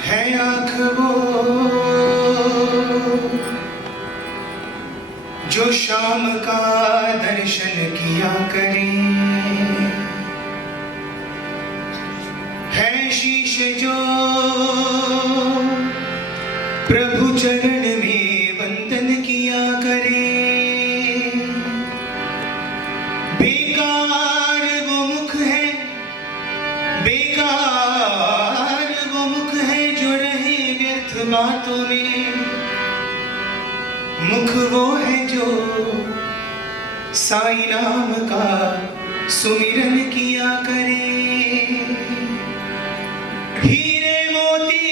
है आँख वो जो शाम का दर्शन किया करे, है शीश जो प्रभु चरण में वंदन किया करे। बेकार वो मुख है, बेकार वो मुख है जो रहे व्यर्थ बातों में। मुख वो है जो साईं नाम का सुमिरन किया करे। हीरे मोती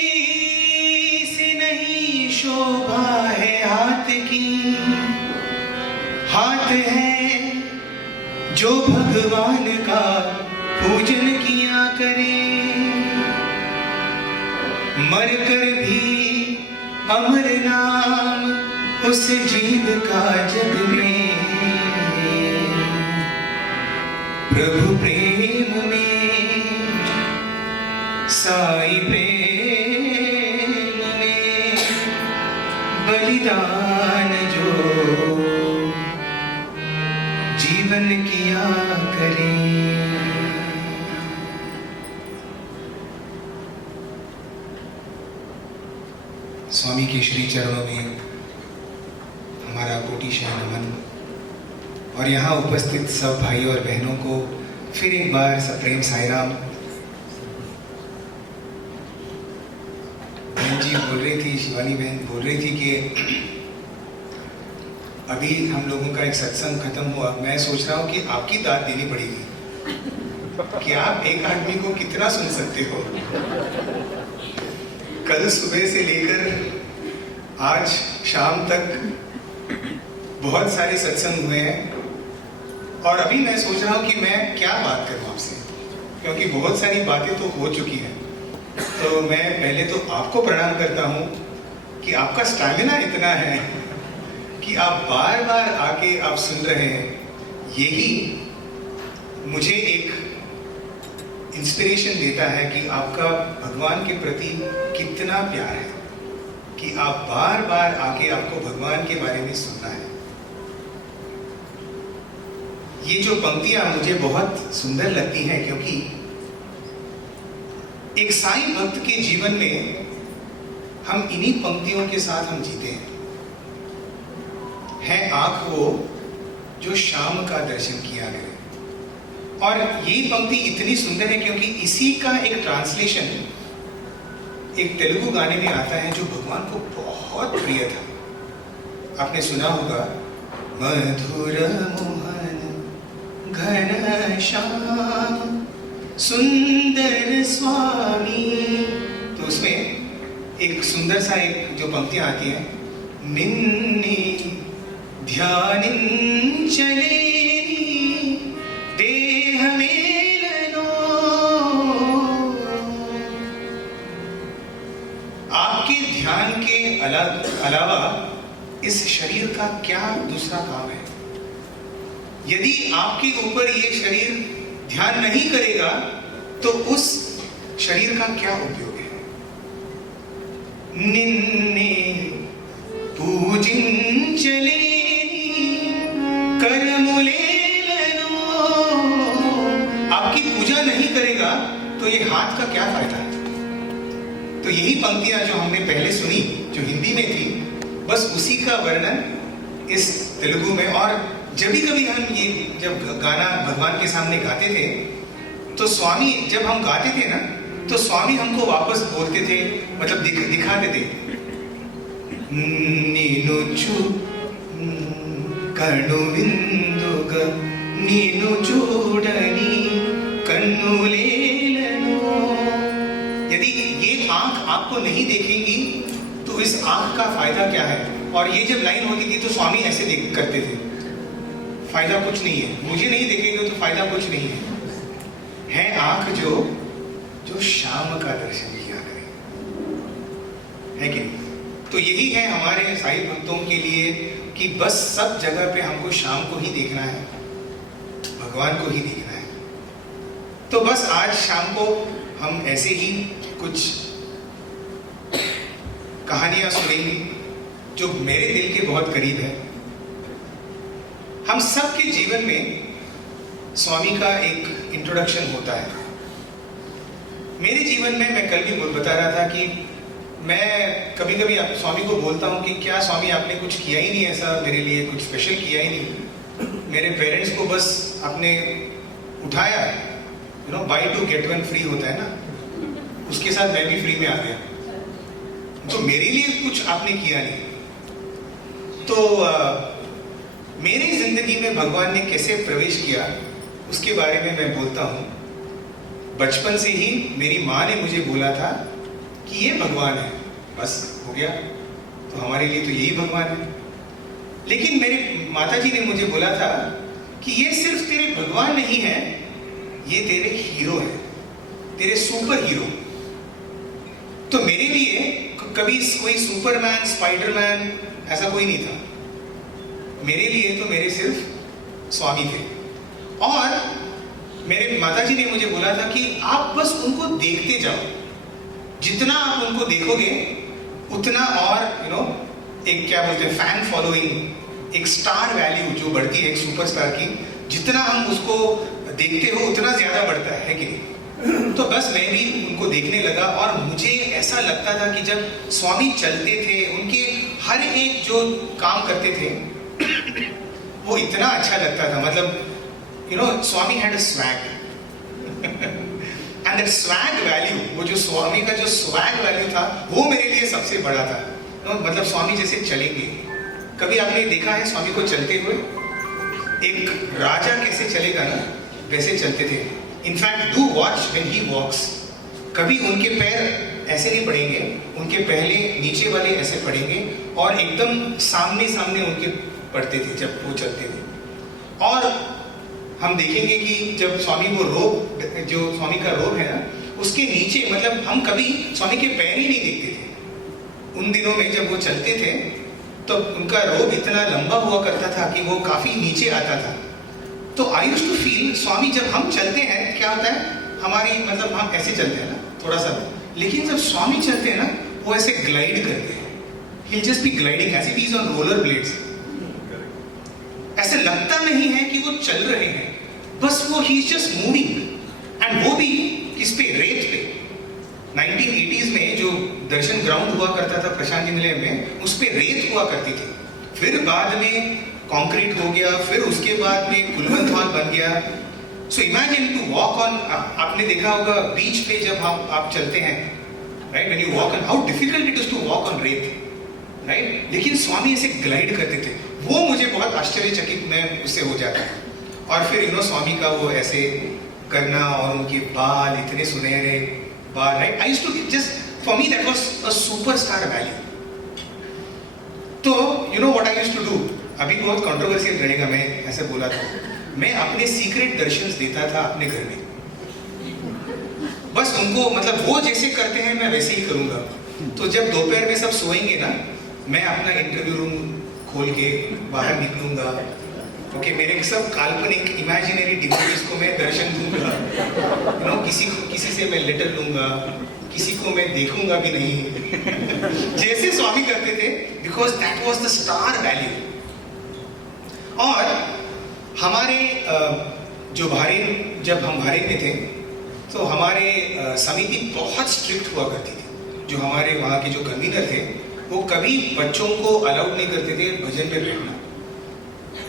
से नहीं शोभा है हाथ की, हाथ है जो भगवान का पूजन किया करे। मरकर भी अमर नाम उस जीव का जग में, प्रभु प्रेम में, साईं प्रेम में बलिदान जो जीवन किया करे। स्वामी के श्री चरणों में हमारा कोटिशः नमन, और यहाँ उपस्थित सब भाई और बहनों को फिर एक बार सप्रेम साईं राम। बहन जी बोल रही थी, शिवानी बहन बोल रही थी कि अभी हम लोगों का एक सत्संग खत्म हुआ। मैं सोच रहा हूँ कि आपकी दाद देनी पड़ेगी कि आप एक आदमी को कितना सुन सकते हो। कल सुबह से लेकर आज शाम तक बहुत सारे सत्संग हुए हैं, और अभी मैं सोच रहा हूँ कि मैं क्या बात करूँ आपसे, क्योंकि बहुत सारी बातें तो हो चुकी हैं। तो मैं पहले तो आपको प्रणाम करता हूँ कि आपका स्टैमिना इतना है कि आप बार बार आके आप सुन रहे हैं। यही मुझे एक इंस्पिरेशन देता है कि आपका भगवान के प्रति कितना प्यार है, कि आप बार बार आके आपको भगवान के बारे में सुनना है। ये जो पंक्तियां मुझे बहुत सुंदर लगती हैं, क्योंकि एक साईं भक्त के जीवन में हम इन्हीं पंक्तियों के साथ हम जीते हैं। है आँख वो जो शाम का दर्शन किया करे। और ये पंक्ति इतनी सुंदर है क्योंकि इसी का एक ट्रांसलेशन एक तेलुगु गाने में आता है जो भगवान को बहुत प्रिय था। आपने सुना होगा, मधुर मोहन घन श्याम सुंदर स्वामी। तो उसमें एक सुंदर सा एक जो पंक्तियां आती हैं, निन्ने ध्यानिंचलेनी देह मेलनो। आपके ध्यान के अलावा इस शरीर का क्या दूसरा काम है? यदि आपके ऊपर ये शरीर ध्यान नहीं करेगा तो उस शरीर का क्या उपयोग है? निन्ने पूजिंचले करमुलेलनो। आपकी पूजा नहीं करेगा तो ये हाथ का क्या फायदा है? तो यही पंक्तियां जो हमने पहले सुनी, जो हिंदी में थी, बस उसी का वर्णन इस तेलुगु में। और जब भी कभी हम ये जब गाना भगवान के सामने गाते थे तो स्वामी, जब हम गाते थे ना, तो स्वामी हमको वापस बोलते थे, मतलब दिखाते थे, नीनु चू कनु विंदुग नीनु चूडनी कन्नुलेलनो। यदि ये आंख आपको नहीं देखेंगी तो इस आंख का फायदा क्या है? और ये जब लाइन होती थी तो स्वामी ऐसे देख करते थे, फायदा कुछ नहीं है, मुझे नहीं देखेंगे तो फायदा कुछ नहीं है आंख जो शाम का दर्शन किया करे, है कि नहीं? तो यही है हमारे साईं भक्तों के लिए कि बस सब जगह पे हमको शाम को ही देखना है, भगवान को ही देखना है। तो बस आज शाम को हम ऐसे ही कुछ कहानियां सुनेंगे जो मेरे दिल के बहुत करीब है। हम सबके जीवन में स्वामी का एक इंट्रोडक्शन होता है। मेरे जीवन में, मैं कल भी बता रहा था कि मैं कभी कभी स्वामी को बोलता हूँ कि क्या स्वामी आपने कुछ किया ही नहीं, ऐसा मेरे लिए कुछ स्पेशल किया ही नहीं। मेरे पेरेंट्स को बस आपने उठाया, buy two get one free होता है ना, उसके साथ मैं भी फ्री में आ गया, तो मेरे लिए कुछ आपने किया नहीं। तो मेरी जिंदगी में भगवान ने कैसे प्रवेश किया उसके बारे में मैं बोलता हूँ। बचपन से ही मेरी माँ ने मुझे बोला था कि ये भगवान है, बस हो गया, तो हमारे लिए तो यही भगवान है। लेकिन मेरी माताजी ने मुझे बोला था कि ये सिर्फ तेरे भगवान नहीं है, ये तेरे हीरो है, तेरे सुपर हीरो। तो मेरे लिए कभी कोई सुपरमैन, स्पाइडरमैन ऐसा कोई नहीं था। मेरे लिए तो मेरे सिर्फ स्वामी थे। और मेरे माताजी ने मुझे बोला था कि आप बस उनको देखते जाओ, जितना आप उनको देखोगे उतना और एक क्या बोलते हैं फैन फॉलोइंग, एक स्टार वैल्यू जो बढ़ती है एक सुपरस्टार की, जितना हम उसको देखते हो उतना ज्यादा बढ़ता है कि नहीं। तो बस मैं भी उनको देखने लगा और मुझे ऐसा लगता था कि जब स्वामी चलते थे, उनके हर एक जो काम करते थे वो इतना अच्छा लगता था। मतलब Swami had a swag and that swag value, वो जो स्वामी का जो स्वैग वैल्यू था वो मेरे लिए सबसे बड़ा था। मतलब स्वामी जैसे चलेंगे, कभी आपने देखा है स्वामी को चलते हुए? एक राजा कैसे चलेगा ना, वैसे चलते थे। In fact do watch when he walks, कभी उनके पैर ऐसे नहीं पड़ेंगे, उनके पहले नीचे वाले ऐसे पड़ेंगे और एकदम सामने सामने उनके पड़ते थे जब वो चलते थे। और हम देखेंगे कि जब स्वामी वो रोब, जो स्वामी का रोब है ना, उसके नीचे, मतलब हम कभी स्वामी के पैर ही नहीं देखते थे उन दिनों में जब वो चलते थे। तो उनका रोब इतना लंबा हुआ करता था कि वो काफी नीचे आता था। तो आई यूज्ड टू फील स्वामी जब हम चलते हैं क्या होता है, हमारी मतलब हम ऐसे चलते हैं ना थोड़ा सा, लेकिन जब स्वामी चलते हैं ना वो ऐसे ग्लाइड करते हैं। He'll just be gliding as if he's on roller blades. ऐसे लगता नहीं है कि वो चल रहे हैं, बस वो he is just moving. And वो भी किस पे, रेत पे। 1980s में जो दर्शन ग्राउंड हुआ करता था प्रशांत जी निलय में, उस पे रेत हुआ करती थी, फिर बाद में कंक्रीट हो गया, फिर उसके बाद में कुलवंत हॉल बन गया। So imagine to walk on, आपने देखा होगा बीच पे जब आप चलते हैं, right, when you walk on, how difficult it is to walk on रेत, राइट। लेकिन स्वामी ऐसे ग्लाइड करते थे, वो मुझे बहुत आश्चर्यचकित मैं उससे हो जाता है। और फिर स्वामी का वो ऐसे करना और उनके बाल इतने सुनहरे बाल, right. I used to just, for me that was a superstar value. तो what I used to do, अभी बहुत कंट्रोवर्शियल रहेगा, मैं ऐसे बोला था, मैं अपने सीक्रेट दर्शंस देता था अपने घर में। बस उनको, मतलब वो जैसे करते हैं मैं वैसे ही करूंगा। तो जब दोपहर में सब सोएंगे ना, मैं अपना इंटरव्यू रूम खोल के बाहर निकलूंगा, ओके, मेरे सब काल्पनिक इमेजिनरी डिवोटीज को मैं दर्शन दूंगा, किसी से मैं लेटर लूंगा, किसी को मैं देखूंगा भी नहीं जैसे स्वामी करते थे, because that was the star value. और हमारे जो बहरीन, जब हम बहरीन में थे तो हमारे समिति बहुत स्ट्रिक्ट हुआ करती थी। जो हमारे वहाँ के जो कन्वीनर थे वो कभी बच्चों को अलाउड नहीं करते थे भजन में बैठना,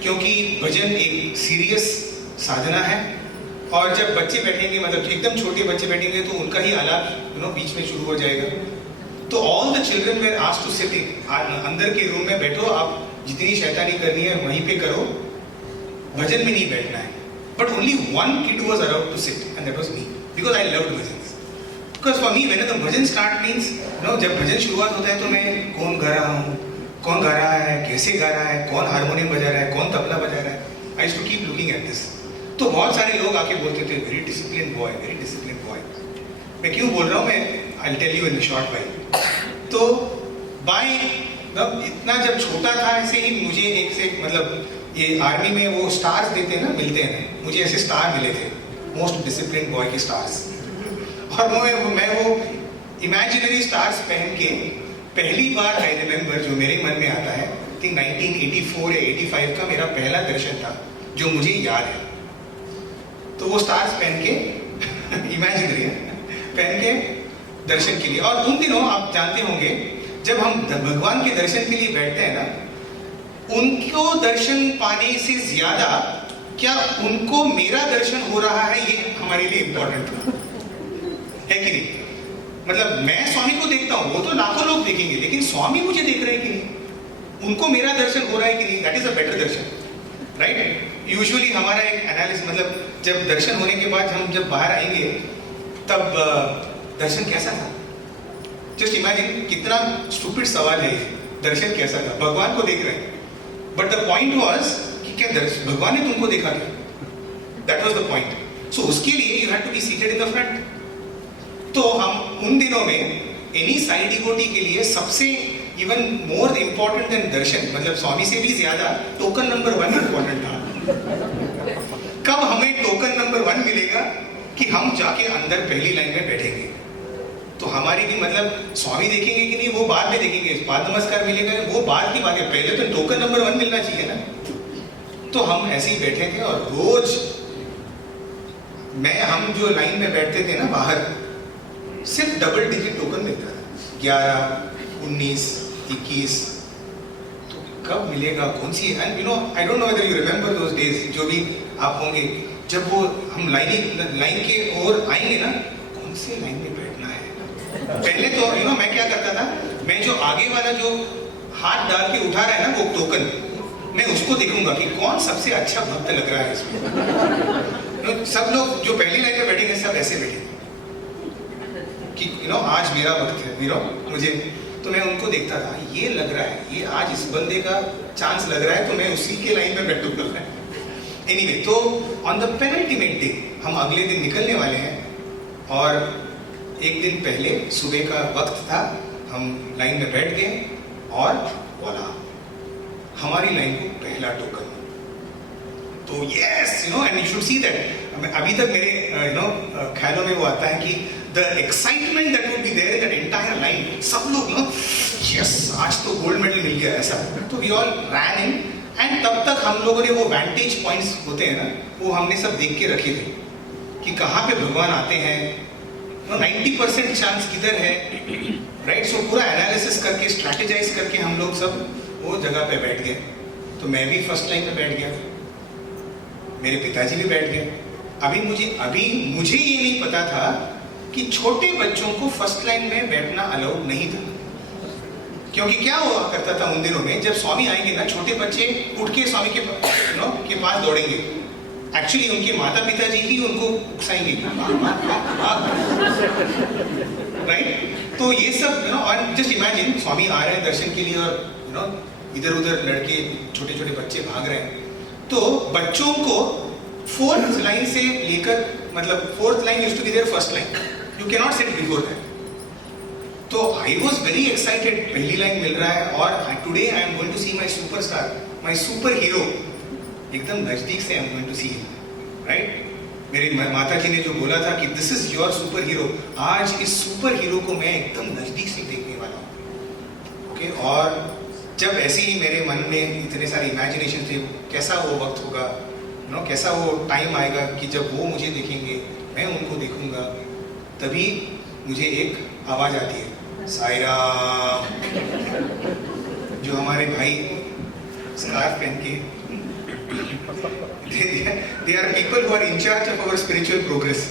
क्योंकि भजन एक सीरियस साधना है। और जब बच्चे बैठेंगे, मतलब एकदम छोटे बच्चे बैठेंगे, तो उनका ही आलाप बीच में शुरू हो जाएगा। तो all the children were asked to sit अंदर के रूम में बैठो, आप जितनी शैतानी करनी है वहीं पे करो, भजन में नहीं बैठना है। But only one kid was allowed to sit and that was me, because I loved bhajan. Because for me when the bhajan start means, जब भजन शुरुआत होता है तो मैं कौन गा रहा हूँ, कौन गा रहा है, कैसे गा रहा है, कौन हारमोनियम बजा रहा है, कौन तबला बजा रहा है, I used to keep looking at this. तो बहुत सारे लोग आके बोलते थे very discipline boy, very discipline boy. मैं क्यों बोल रहा हूँ, मैं I tell you in short by. तो बाय इतना जब छोटा था, ऐसे ही मुझे एक से, मतलब ये आर्मी में वो स्टार्स देते हैं ना, मिलते हैं, मुझे ऐसे स्टार मिले थे, मोस्ट डिसिप्लिन बॉय के स्टार्स। और मैं वो इमेजिनरी स्टार्स पहन के पहली बार आई रिमेम्बर जो मेरे मन में आता है, थिंक 1984 या 85 का मेरा पहला दर्शन था जो मुझे याद है। तो वो स्टार्स पहन के इमेजिनरी पहन के दर्शन के लिए, और उन दिनों आप जानते होंगे जब हम भगवान के दर्शन के लिए बैठते हैं ना, उनको दर्शन पाने से ज्यादा क्या उनको मेरा दर्शन हो रहा है ये हमारे लिए इंपॉर्टेंट था, है कि नहीं? मतलब मैं स्वामी को देखता हूँ, वो तो लाखों लोग देखेंगे, लेकिन स्वामी मुझे देख रहे हैं कि नहीं, उनको मेरा दर्शन हो रहा है कि नहीं, that is a better Darshan, right? Usually हमारा एक एनालिसिस, मतलब जब दर्शन होने के बाद हम जब बाहर आएंगे तब दर्शन कैसा था? जस्ट इमेजिन, कितना स्टूपिड सवाल है ये, दर्शन कैसा था? भगवान को देख रहे हैं, बट द पॉइंट वाज कि क्या भगवान ने तुमको देखा क्या? That was the point. So उसके लिए you have to be seated in the front. तो हम उन दिनों में एनी साइड डिवोटी के लिए सबसे इवन मोर इम्पोर्टेंट देन दर्शन, मतलब स्वामी से भी ज्यादा टोकन नंबर 1 इम्पोर्टेंट था। कब हमें टोकन नंबर 1 मिलेगा कि हम जाके अंदर पहली लाइन में बैठेंगे, तो हमारी भी मतलब स्वामी देखेंगे कि नहीं वो बाद में देखेंगे, पाद नमस्कार मिलेगा वो बाद की बात है, पहले तो टोकन नंबर 1 मिलना चाहिए ना। तो हम ऐसे ही बैठे थे और रोज हम जो लाइन में बैठते थे ना बाहर, सिर्फ डबल डिजिट टोकन मिलता था, 11, 19, 21। तो कब मिलेगा, कौन सी? And you know, I don't know whether you remember those days, जो भी आप होंगे, जब वो हम लाइन के ओर आएंगे ना, कौन सी लाइन में बैठना है? पहले तो यू नो मैं क्या करता था, मैं जो आगे वाला जो हाथ डाल के उठा रहा है ना वो टोकन, मैं उसको देखूंगा कि कौन सबसे अच्छा भक्त लग रहा है इसमें। सब लोग जो पहली लाइन में बैठेंगे सब ऐसे बैठे कि यू नो आज मेरा वक्त है, यू नो मुझे, तो मैं उनको देखता था, ये लग रहा है, ये आज इस बंदे का चांस लग रहा है, तो मैं उसी के लाइन में बैठूंगा। एनीवे, तो ऑन द पेनल्टीमेट डे हम अगले दिन निकलने वाले हैं, और एक दिन पहले सुबह का वक्त था, हम लाइन में बैठ गए और बोला हमारी लाइन को पहला टोकन। तो yes, you know, and you should see that, अभी तक मेरे यू नो ख्यालों में वो आता है कि the excitement that would be there in that entire line, सब लोग नो यस आज तो गोल्ड मेडल मिल गया ऐसा। तो we all ran in, and तब तक हम लोगों ने वो वैंटेज पॉइंट्स होते हैं ना, वो हमने सब देख के रखे थे कि कहाँ पे भगवान आते हैं, 90% चांस किधर है, राइट? सो पूरा एनालिसिस करके स्ट्रैटेजाइज करके हम लोग सब वो जगह पे बैठ गए। तो मैं भी फर्स्ट लाइन में बैठ गया, मेरे पिताजी भी बैठ गए। अभी मुझे ये नहीं पता था कि छोटे बच्चों को फर्स्ट लाइन में बैठना अलाउड नहीं था, क्योंकि क्या हुआ करता था उन दिनों में, जब स्वामी आएंगे ना, छोटे बच्चे उठ के स्वामी के पास दौड़ेंगे। एक्चुअली उनके माता पिताजी ही उनको उकसाएंगे, राइट? तो ये सब यू नो, और जस्ट इमेजिन स्वामी आ रहे हैं दर्शन के लिए, और यू नो इधर उधर लड़के छोटे छोटे बच्चे भाग रहे हैं। तो बच्चों को 4th लाइन से लेकर, मतलब 4th line used to be there first line, you can not sit before that. तो आई वॉज वेरी एक्साइटेड, पहली लाइन मिल रहा है, और today I am going to see my superstar, my super hero, एकदम नजदीक से I am going to see him, right? मेरी माता जी ने जो बोला था कि this is your super hero, आज इस सुपर हीरो को मैं एकदम नजदीक से देखने वाला हूँ, ओके? और जब ऐसे ही मेरे मन में इतने सारे इमेजिनेशन थे, कैसा वो वक्त होगा, यू नो कैसा वो टाइम आएगा कि जब वो मुझे देखेंगे, मैं उनको देखूंगा, तभी मुझे एक आवाज आती है, साईं राम। जो हमारे भाई स्कार्फ पहन के, they are people who are in charge of our spiritual progress.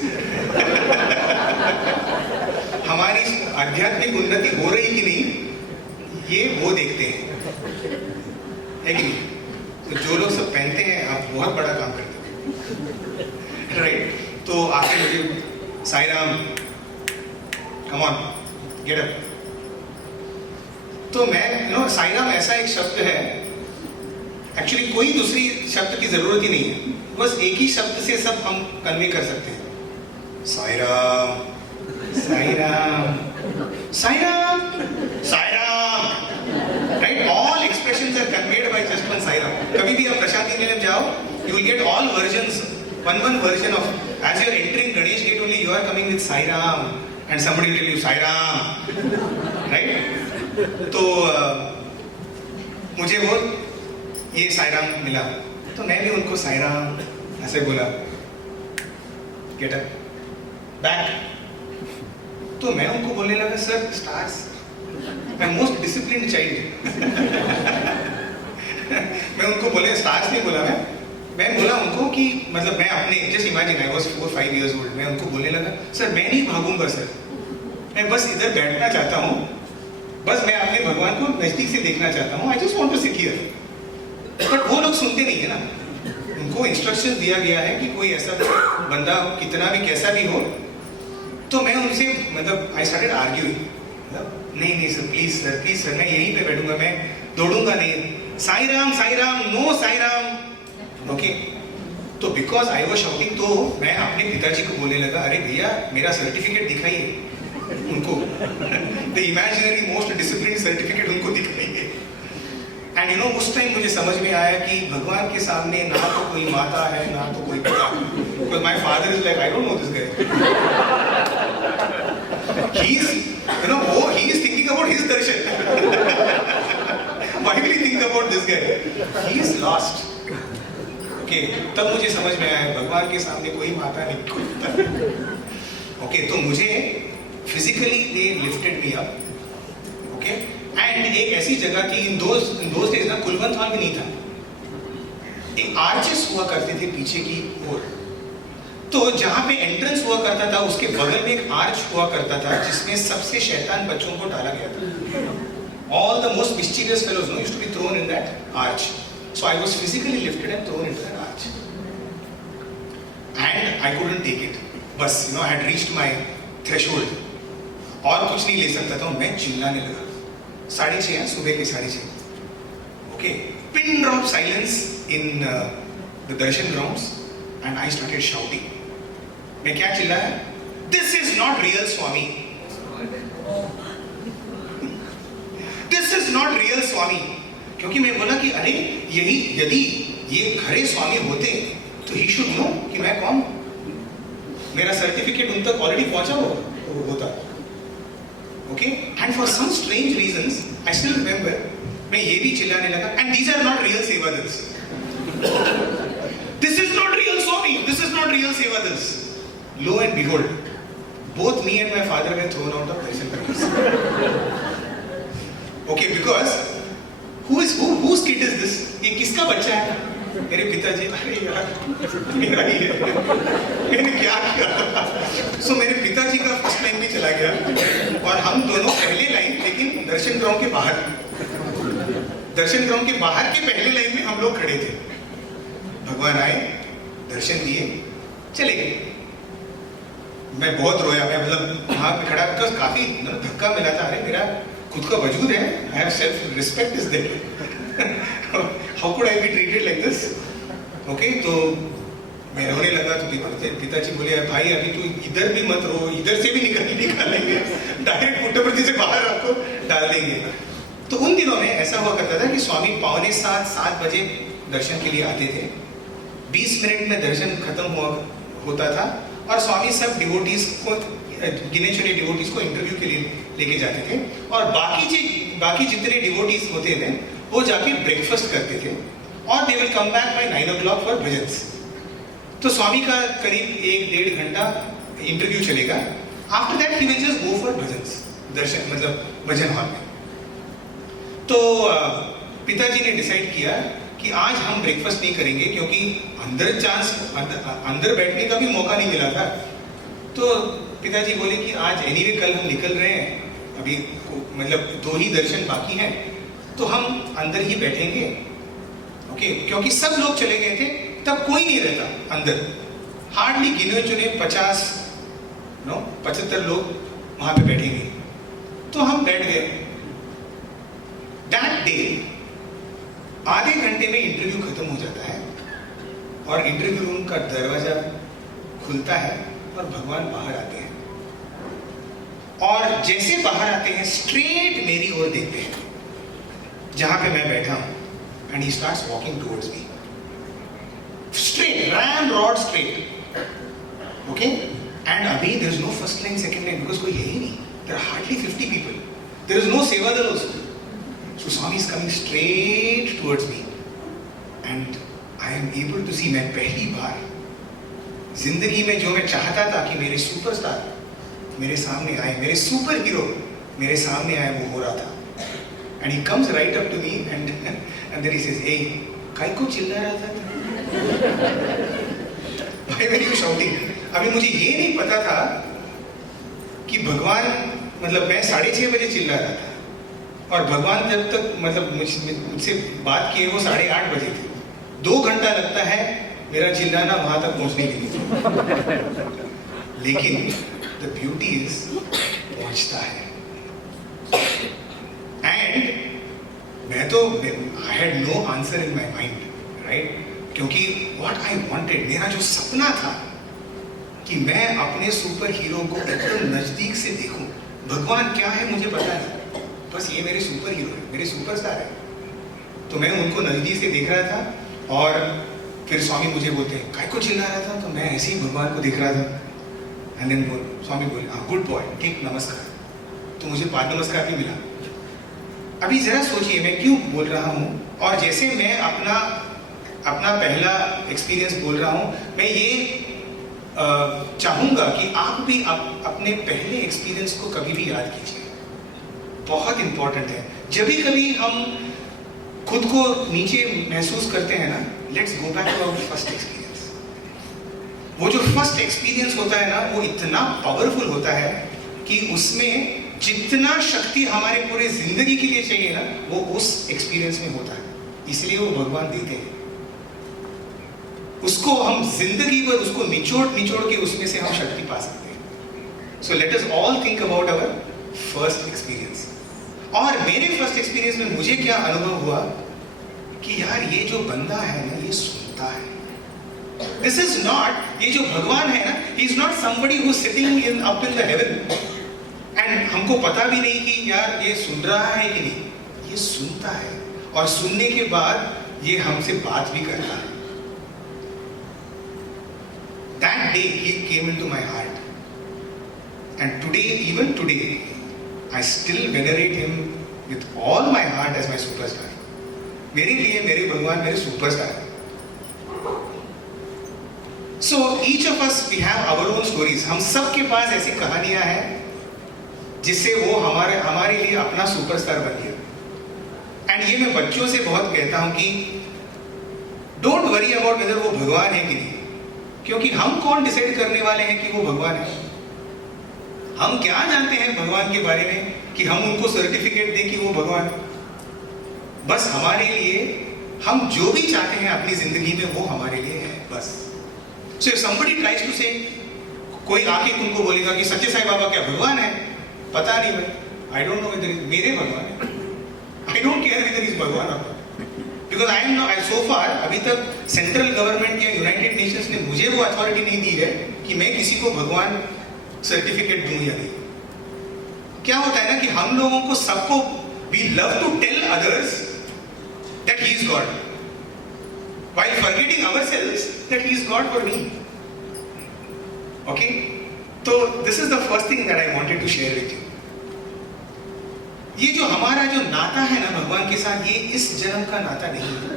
हमारी आध्यात्मिक उन्नति हो रही कि नहीं, ये वो देखते हैं, है कि नहीं? तो जो लोग सब पहनते हैं, आप बहुत बड़ा काम करते हैं, राइट? तो आके मुझे Sai Ram, come on get up. तो मैं यू नो साईं राम ऐसा एक शब्द है, एक्चुअली कोई दूसरी शब्द की जरूरत ही नहीं है, बस एक ही शब्द से सब हम कन्वे कर सकते हैं, Sai Ram, Sai Ram, Sai Ram, Sai Ram, right? All expressions are conveyed by just one Sai Ram. कभी भी आप प्रसादी लेने जाओ, you will get all versions, one version of, as you are entering Ganesh gate only, you are coming with Sai Ram, and somebody will tell you Sai Ram, right? तो मुझे वो ये साईराम मिला, तो मैं भी उनको साईराम ऐसे बोला, गेट अप बैक। तो मैं उनको बोलने लगा, सर स्टार्स, मैं मोस्ट डिसिप्लिन्ड चाइल्ड। मैं उनको बोले, स्टार्स नहीं बोला मैं बोला उनको कि मतलब मैं अपने, just imagine I was 4-5 years old, मैं उनको बोलने लगा, सर मैं नहीं भागूंगा सर, मैं बस इधर बैठना चाहता हूँ, बस मैं अपने भगवान को नजदीक से देखना चाहता हूँ, I just want to sit here. But वो लोग सुनते नहीं है ना, उनको इंस्ट्रक्शन दिया गया है कि कोई ऐसा बंदा कितना भी कैसा भी हो। तो मैं उनसे मतलब आई स्टार्टेड आर्ग्यूइंग, नहीं सर मैं यहीं पे बैठूंगा, मैं दौड़ूंगा नहीं, साईराम साईराम नो साईराम। ओके, तो बिकॉज आई वाज शाउटिंग, तो मैं अपने पिताजी को बोलने लगा, अरे भैया मेरा सर्टिफिकेट दिखाइए उनको, the imaginary most discipline certificate उनको दिखाइए। एंड यू नो उस टाइम मुझे समझ में आया कि भगवान के सामने ना तो कोई माता है ना तो कोई पिता, because my father is like, I don't know this guy, he is you know वो he is thinking about his darshan, why will he think about this guy, he is lost. Okay, तब मुझे समझ में आया भगवान के सामने कोई माता नहीं, कोई पिता। ओके, तो मुझे physically they lifted me up, okay, and एक ऐसी जगह थी, इन दोज डेज ना कुलवंत हॉल भी नहीं था, एक आर्चेस हुआ करते थे पीछे की ओर, तो जहां पे एंट्रेंस हुआ करता था उसके बगल में एक आर्च हुआ करता था जिसमें सबसे शैतान बच्चों को डाला गया था। All the most mysterious fellows know used to be thrown in that arch, so I was physically lifted and thrown into that arch, and I couldn't take it, बस you know I had reached my threshold, और कुछ नहीं ले सकता था, मैं चिल्लाने लगा। 6:30 सुबह के 6:30, okay, pin drop silence in the darshan grounds, and I started shouting। मैं क्या चिल्लाया, this is not real Swami, this is not real Swami, क्योंकि मैं बोला कि अरे यही यदि ये खरे स्वामी होते तो ही शुड नो कि मैं कौन, मेरा सर्टिफिकेट उन तक ऑलरेडी पहुंचा होता। Okay, and for some strange reasons I still remember, मैं ये भी चिल्लाने लगा, and these are not real sevadals, this is not real Swami, this is not real sevadals. Lo and behold, both me and my father were thrown out of darshan premises। Okay, because whose kid is this? ये किसका बच्चा है? मेरे पिताजी, अरे यार मेरा ही है, मैंने क्या किया? सो मेरे पिताजी का फर्स्ट लाइन भी चला गया, और हम दोनों पहले लाइन, लेकिन दर्शन ग्राउंड के बाहर, दर्शन ग्राउंड के बाहर के पहले लाइन में हम लोग खड़े थे। भगवान आए, दर्शन दिए, चले गए। मैं बहुत रोया, मैं मतलब वहां पे खड़ा, बिकॉज काफी धक्का मिला था, अरे मेरा खुद का वजूद है, I have self respect is there, how could I be treated like this. Okay, तो मैं रोने लगा, तो पिताजी बोले, भाई अभी तू इधर भी मत रो, इधर से भी निकालेंगे, डायरेक्ट पुट्टपर्थी से बाहर आपको डाल देंगे। तो उन दिनों में ऐसा हुआ करता था कि स्वामी 6:45-7 बजे दर्शन के लिए आते थे, 20 मिनट में दर्शन खत्म होता था, और स्वामी सब डिवोटीज को, गिने चुने डिवोटीज को इंटरव्यू के लिए लेके जाते थे, और बाकी जितने डिवोटीज होते थे वो जाके ब्रेकफास्ट करते थे, और they will come back by 9 o'clock for bhajans. तो स्वामी का करीब 1-1.5 घंटा इंटरव्यू चलेगा, after that he will just go for bhajans, darshan मतलब भजन हॉल में। तो पिताजी ने डिसाइड किया कि आज हम ब्रेकफास्ट नहीं करेंगे, क्योंकि अंदर बैठने का भी मौका नहीं मिला था। तो पिताजी बोले कि आज एनीवे कल हम निकल रहे हैं, अभी मतलब 2 ही दर्शन बाकी हैं, तो हम अंदर ही बैठेंगे। ओके, क्योंकि सब लोग चले गए थे, तब कोई नहीं रहता अंदर, हार्डली गिने चुने 75 लोग वहां पे बैठेंगे। तो हम बैठ गए। दैट डे आधे घंटे में इंटरव्यू खत्म हो जाता है, और इंटरव्यू रूम का दरवाजा खुलता है और भगवान बाहर आते हैं, और जैसे बाहर आते हैं स्ट्रेट मेरी ओर देखते हैं जहां पे मैं बैठा हूं, and he starts walking towards me, straight, ramrod straight. Okay, and अभी there is no first line second line, because कोई है ही नहीं, there are hardly 50 people. There is no Sevadal also. So Swami is coming straight towards me, and I am able to see. मैं पहली बार जिंदगी में जो मैं चाहता था कि मेरे सुपरस्टार मेरे सामने आए, मेरे सुपर हीरो मेरे सामने आए, वो हो रहा था. And he comes right up to me and then he says, "Hey, काय को चिल्ला रहा था? Why were you shouting?" अभी मुझे ये नहीं पता था कि भगवान, मतलब मैं 6:30 बजे चिल्ला रहा था और भगवान जब तक मतलब मुझसे बात किए वो 8:30 बजे थे. 2 घंटा लगता है मेरा चिल्लाना वहां तक पहुंचने के लिए. लेकिन द ब्यूटी इज पहुंचता है. एंड मैं तो I had no answer in my mind, right? क्योंकि व्हाट आई वांटेड, मेरा जो सपना था कि मैं अपने सुपर हीरो को एकदम नजदीक से देखूं. भगवान क्या है मुझे पता नहीं, बस ये मेरे सुपर हीरो है, मेरे सुपरस्टार है. तो मैं उनको नजदीक से देख रहा था और फिर स्वामी मुझे बोलते हैं काय को चिल्ला रहा था, तो मैं ऐसे ही भगवान को देख रहा था. एंड देन स्वामी बोले, हाँ गुड बॉय, ठीक, नमस्कार. तो मुझे पाद नमस्कार भी मिला. अभी जरा सोचिए मैं क्यों बोल रहा हूँ, और जैसे मैं अपना पहला एक्सपीरियंस बोल रहा हूँ, मैं ये चाहूँगा कि आप भी अपने पहले एक्सपीरियंस को कभी भी याद कीजिए. बहुत इंपॉर्टेंट है. जब भी कभी हम खुद को नीचे महसूस करते हैं ना, let's go back to our first experience. वो जो फर्स्ट एक्सपीरियंस होता है ना, वो इतना पावरफुल होता है कि उसमें जितना शक्ति हमारे पूरे जिंदगी के लिए चाहिए ना, वो उस एक्सपीरियंस में होता है. इसलिए वो भगवान देते हैं. उसको हम जिंदगी भर उसको निचोड़ के उसमें से हम शक्ति पा सकते हैं. So let us all think about our first experience. और मेरे फर्स्ट एक्सपीरियंस में मुझे क्या अनुभव हुआ कि यार ये जो बंदा है ना, ये सुनता है. दिस इज नॉट, ये जो भगवान है ना, ही is not somebody who sitting in up in the heaven and हमको पता भी नहीं कि यार ये सुन रहा है कि नहीं. ये सुनता है और सुनने के बाद ये हमसे बात भी करता है. That day he came into my heart, and today, even today, I still venerate him with all my heart as my superstar. मेरे लिए मेरे भगवान मेरे सुपरस्टार है. So each of us we have our own stories. हम सब के पास ऐसी कहानियां हैं जिससे वो हमारे लिए अपना सुपरस्टार बन गया. एंड ये मैं बच्चों से बहुत कहता हूं कि डोंट वरी अबाउट वेदर वो भगवान है कि नहीं, क्योंकि हम कौन डिसाइड करने वाले हैं कि वो भगवान है. हम क्या जानते हैं भगवान के बारे में कि हम उनको सर्टिफिकेट दें कि वो भगवान है. बस हमारे लिए हम जो भी चाहते हैं अपनी जिंदगी में वो हमारे लिए है, बस. So if somebody tries to say, कोई आके उनको बोलेगा कि सच्चे साईं बाबा क्या भगवान है, पता नहीं भाई, आई डोंट नो वेदर मेरे भगवान है. I don't care whether is भगवान और बिकॉज आई एम नॉट, सो फार अभी तक सेंट्रल गवर्नमेंट या यूनाइटेड नेशंस ने मुझे वो अथॉरिटी नहीं दी है कि मैं किसी को भगवान सर्टिफिकेट दूं या नहीं. क्या होता है ना कि हम लोगों को सबको we love to tell others that he is God while forgetting ourselves that he is God for me. Okay, so this is the first thing that I wanted to share with you. ये जो हमारा जो नाता है ना भगवान के साथ, ये इस जन्म का नाता नहीं है,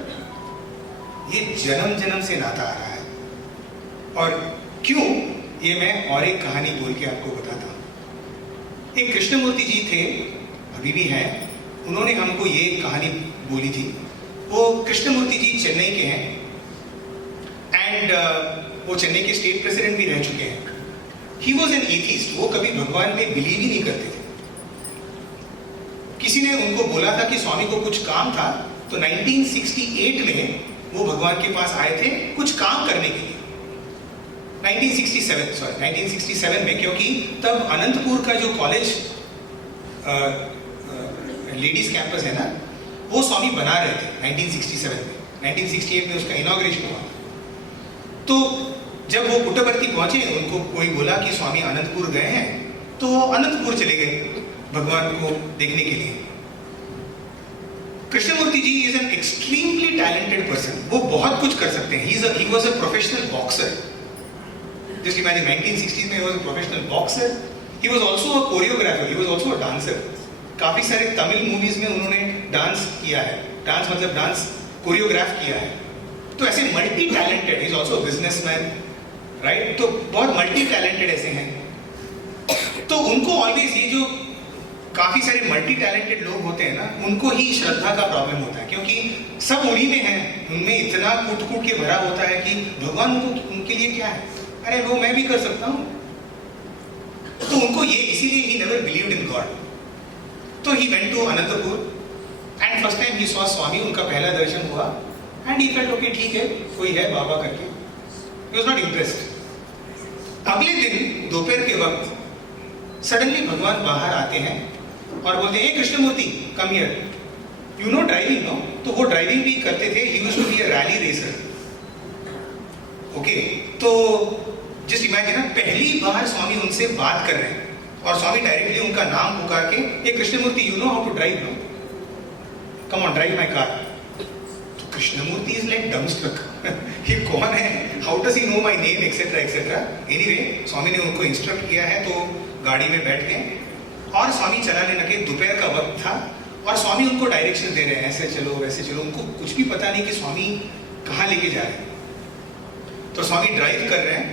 ये जन्म जन्म से नाता आ रहा है. और क्यों, ये मैं और एक कहानी बोल के आपको बताता हूँ. एक कृष्णमूर्ति जी थे, अभी भी हैं, उन्होंने हमको ये कहानी बोली थी. वो कृष्णमूर्ति जी चेन्नई के हैं एंड वो चेन्नई के स्टेट प्रेसिडेंट भी रह चुके हैं. ही वॉज एन एथिस्ट, वो कभी भगवान में बिलीव ही नहीं करते थे. किसी ने उनको बोला था कि स्वामी को कुछ काम था, तो 1968 में वो भगवान के पास आए थे कुछ काम करने के लिए. 1967 में, क्योंकि तब अनंतपुर का जो कॉलेज लेडीज कैंपस है ना, वो स्वामी बना रहे थे 1967 में. 1968 में उसका इनॉग्रेशन हुआ. तो जब वो पुट्टपर्ती पहुंचे, उनको कोई बोला कि स्वामी अनंतपुर गए हैं, तो अनंतपुर चले गए भगवान को देखने के लिए. Krishnamurthy ji is an extremely talented person. वो बहुत कुछ कर सकते हैं. He was a professional boxer. Just imagine 1960s में he was a professional boxer. He was also a choreographer. He was also a dancer. काफी सारे तमिल मूवीज में उन्होंने डांस किया है, डांस मतलब डांस कोरियोग्राफ किया है। तो ऐसे multi talented, is also businessman, right, तो बहुत मल्टी टैलेंटेड ऐसे हैं। तो उनको ऑलवेज ये जो काफी सारे मल्टी टैलेंटेड लोग होते हैं ना, उनको ही श्रद्धा का प्रॉब्लम होता है, क्योंकि सब उन्हीं में है, उनमें इतना कूट कूट के भरा होता है कि भगवान उनके लिए क्या है, अरे वो मैं भी कर सकता हूँ। तो उनको ये इसीलिए he never believed in God. तो he went to Anantapur and first time he saw Swami, उनका पहला दर्शन हुआ एंड ही फेल्ट ओके, ठीक है कोई है बाबा करके, ही वाज नॉट इम्प्रेस्ड। अगले दिन दोपहर के वक्त सडनली भगवान बाहर आते हैं और बोलते हैं, Krishnamurthy come here, you know driving no. तो वो ड्राइविंग भी करते थे, he used to be a rally racer. Okay, तो जस्ट इमेजिन ना, पहली बार स्वामी उनसे बात कर रहे हैं और स्वामी डायरेक्टली उनका नाम पुकार के, ये Krishnamurthy you know how to drive no, come on drive my car. तो कृष्णमूर्ति इज लाइक डम्बस्ट्रक, ये कौन है, how does he know my name etcetera etcetera. Anyway Swami ने उनको इंस्ट्रक्ट किया है, तो गाड़ी में बैठ गए और स्वामी चलाने लगे। दोपहर का वक्त था और स्वामी उनको डायरेक्शन दे रहे हैं, ऐसे चलो वैसे चलो, उनको कुछ भी पता नहीं कि स्वामी कहाँ लेके जा रहे हैं। तो स्वामी ड्राइव कर रहे हैं,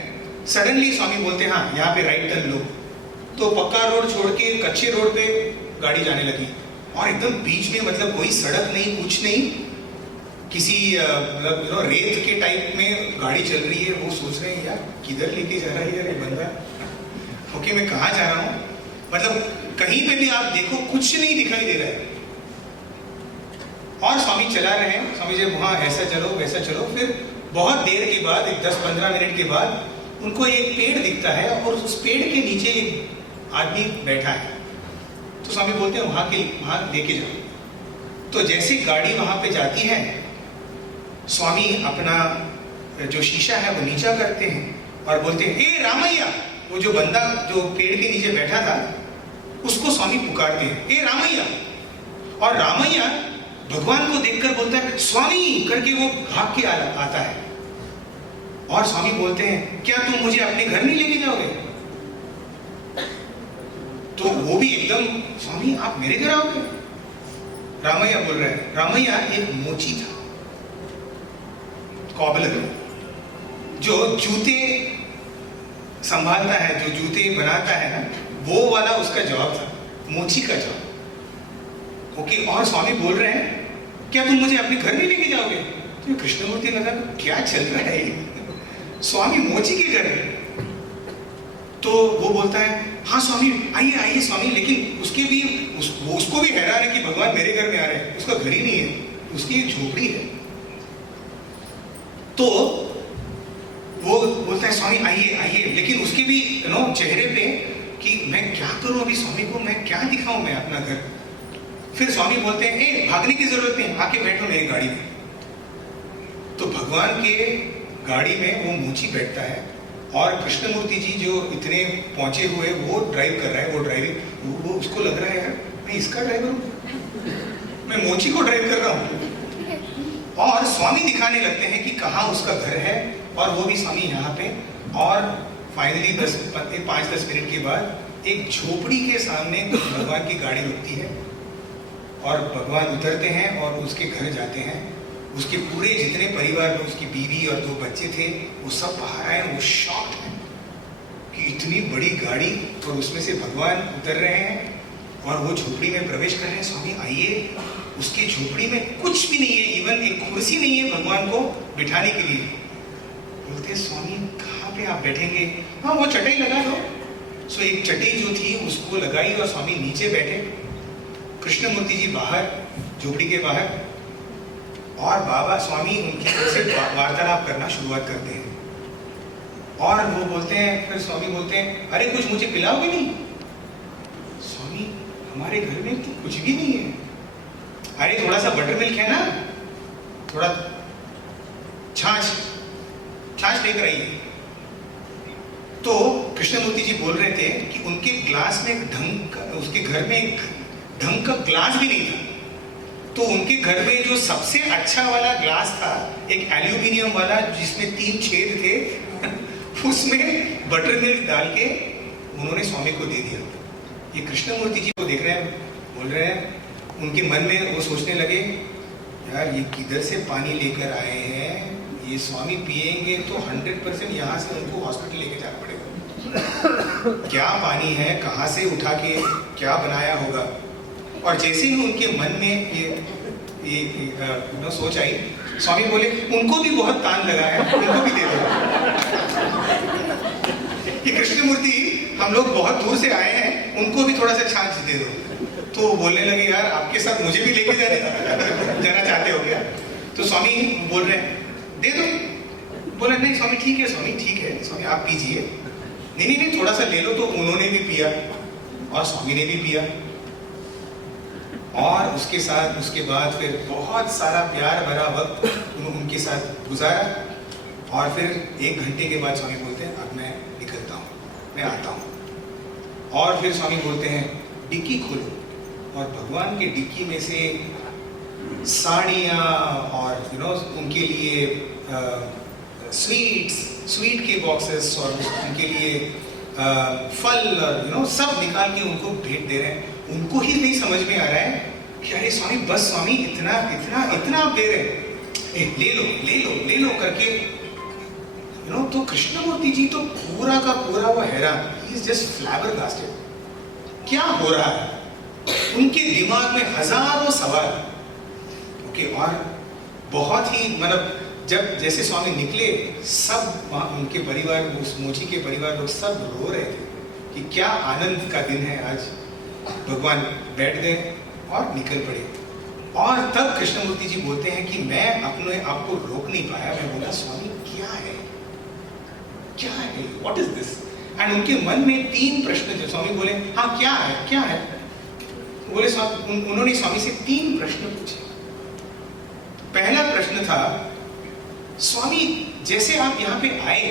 सडनली स्वामी बोलते हैं, हाँ यहाँ पे राइट टर्न लो। तो पक्का रोड छोड़ के कच्चे रोड पे गाड़ी जाने लगी और एकदम बीच में, मतलब कोई सड़क नहीं कुछ नहीं, किसी रेत के टाइप में गाड़ी चल रही है। वो सोच रहे हैं यार किधर लेके जा रहा है यार ये बंदा, ओके मैं कहाँ जा रहा हूँ, मतलब कहीं पे भी आप देखो कुछ नहीं दिखाई दे रहा है। और स्वामी चला रहे हैं, स्वामी जी वहाँ ऐसा चलो वैसा चलो। फिर बहुत देर के बाद, 10-15 मिनट के बाद उनको एक पेड़ दिखता है और उस पेड़ के नीचे एक आदमी बैठा है। तो स्वामी बोलते हैं वहाँ लेके जाओ। तो जैसे गाड़ी वहाँ पे जाती है, स्वामी अपना जो शीशा है वो नीचा करते हैं और बोलते हैं, ए रामैया। वो जो बंदा जो पेड़ के नीचे बैठा था उसको स्वामी पुकारते हैं, ए रामैया। और रामैया भगवान को देखकर बोलता है, स्वामी करके वो भाग के आता है। और स्वामी बोलते हैं, क्या तुम मुझे अपने घर नहीं लेके जाओगे? तो वो भी एकदम, स्वामी आप मेरे घर आओगे? रामैया बोल रहे हैं, रामैया एक मोची था, कॉबलर, जो जूते संभालता है, जो जूते बनाता है ना, वो वाला उसका जॉब था, मोची का जॉब। ओके, और स्वामी बोल रहे हैं, क्या तुम मुझे अपने घर नहीं लेके जाओगे? तो कृष्णमूर्ति लगा क्या चल रहा है ये, स्वामी मोची के घर है। तो वो बोलता है, हाँ स्वामी आइए आइए स्वामी, लेकिन उसके भी उसको भी हैरान है कि भगवान मेरे घर में आ रहे हैं, उसका घर ही नहीं है, उसकी एक झोपड़ी है। तो वो बोलता है, स्वामी आइए आइए, लेकिन उसके भी चेहरे पे कि मैं क्या करूं अभी, स्वामी को मैं क्या दिखाऊं मैं अपना घर। फिर स्वामी बोलते हैं, ए भागने की जरूरत नहीं, आके बैठो मेरी गाड़ी में। तो भगवान के गाड़ी में वो मूची बैठता है और कृष्णमूर्ति जी जो इतने पहुंचे हुए वो ड्राइव कर रहा है। वो ड्राइविंग वो उसको लग रहा है यार मैं इसका ड्राइवर हूँ, मैं मोची को ड्राइव कर रहा हूँ। और स्वामी दिखाने लगते हैं कि कहाँ उसका घर है, और वो भी स्वामी यहाँ पे। और फाइनली 5-10 मिनट के बाद एक झोपड़ी के सामने भगवान की गाड़ी रुकती है और भगवान उतरते हैं और उसके घर जाते हैं। उसके पूरे जितने परिवार में उसकी बीवी और 2 बच्चे थे वो सब बाहर आए। वो शॉक्ड हैं कि इतनी बड़ी गाड़ी और उसमें से भगवान उतर रहे हैं और वो झोपड़ी में प्रवेश कर रहे हैं। स्वामी आइए, उसकी झोपड़ी में कुछ भी नहीं है, इवन एक कुर्सी नहीं है भगवान को बिठाने के लिए। बोलते स्वामी कहाँ पे आप बैठेंगे? हाँ वो चटाई लगा दो। सो एक चटाई जो थी उसको लगाई और स्वामी नीचे बैठे, कृष्णमूर्ति जी बाहर झोपड़ी के बाहर, और बाबा स्वामी उनकी से वार्तालाप करना शुरुआत करते हैं। और वो बोलते हैं, फिर स्वामी बोलते हैं, अरे कुछ मुझे पिलाओगे नहीं? स्वामी हमारे घर में तो कुछ भी नहीं है। अरे थोड़ा सा बटर मिल्क है ना, थोड़ा छाछ लेकर आइए। तो कृष्णमूर्ति जी बोल रहे थे कि उनके ग्लास में उसके घर में एक ढंग का ग्लास भी नहीं था। तो उनके घर में जो सबसे अच्छा वाला ग्लास था, एक एल्यूमिनियम वाला जिसमें 3 छेद थे, उसमें बटर मिल्क डाल के उन्होंने स्वामी को दे दिया। ये कृष्णमूर्ति जी को देख रहे हैं, बोल रहे हैं, उनके मन में वो सोचने लगे, यार ये किधर से पानी लेकर आए हैं, ये स्वामी पिएंगे तो 100% यहाँ से उनको हॉस्पिटल लेके जाना पड़ेगा। क्या पानी है, कहाँ से उठा के क्या बनाया होगा। और जैसे ही उनके मन में ये सोच आई, स्वामी बोले उनको भी बहुत तान लगा है, उनको भी दे दो। कि कृष्णमूर्ति हम लोग बहुत दूर से आए हैं, उनको भी थोड़ा सा छाछ दे दो। तो बोलने लगे, यार आपके साथ मुझे भी लेके जाना चाहते हो क्या। तो स्वामी बोल रहे हैं दे दो। बोला नहीं स्वामी ठीक है, स्वामी ठीक है, स्वामी आप पीजिए। नहीं नहीं नहीं, थोड़ा सा ले लो। तो उन्होंने भी पिया और स्वामी ने भी पिया, और उसके बाद फिर बहुत सारा प्यार भरा वक्त उनके साथ गुजारा। और फिर 1 घंटे के बाद स्वामी बोलते हैं अब मैं निकलता हूँ, मैं आता हूँ। और फिर स्वामी बोलते हैं डिक्की खोलो, और भगवान के डिक्की में से साड़ियाँ और उनके लिए स्वीट के बॉक्सेस और उनके लिए फल और सब निकाल के उनको भेंट दे रहे हैं। उनको ही नहीं समझ में आ रहा है कि अरे स्वामी बस स्वामी इतना इतना इतना आप दे रहे हैं, ले लो ले लो ले लो करके। तो कृष्णमूर्ति जी तो पूरा का पूरा वो हैरान, ही इज जस्ट फ्लैबरगास्टेड। क्या हो रहा है उनके दिमाग में, हजारों सवाल। ओके, और बहुत ही मतलब जब जैसे स्वामी निकले, सब उनके परिवार, उस मोची के परिवार लोग सब रो रहे थे कि क्या आनंद का दिन है आज। भगवान बैठ गए और निकल पड़े। और तब कृष्णमूर्ति जी बोलते हैं कि मैं अपने आप को रोक नहीं पाया। मैं बोला स्वामी क्या है, क्या है, व्हाट इज दिस। एंड उनके मन में 3 प्रश्न, जो स्वामी बोले हाँ क्या है क्या है, बोले उन्होंने स्वामी से 3 प्रश्न पूछे। पहला प्रश्न था, स्वामी जैसे आप यहाँ पे आए,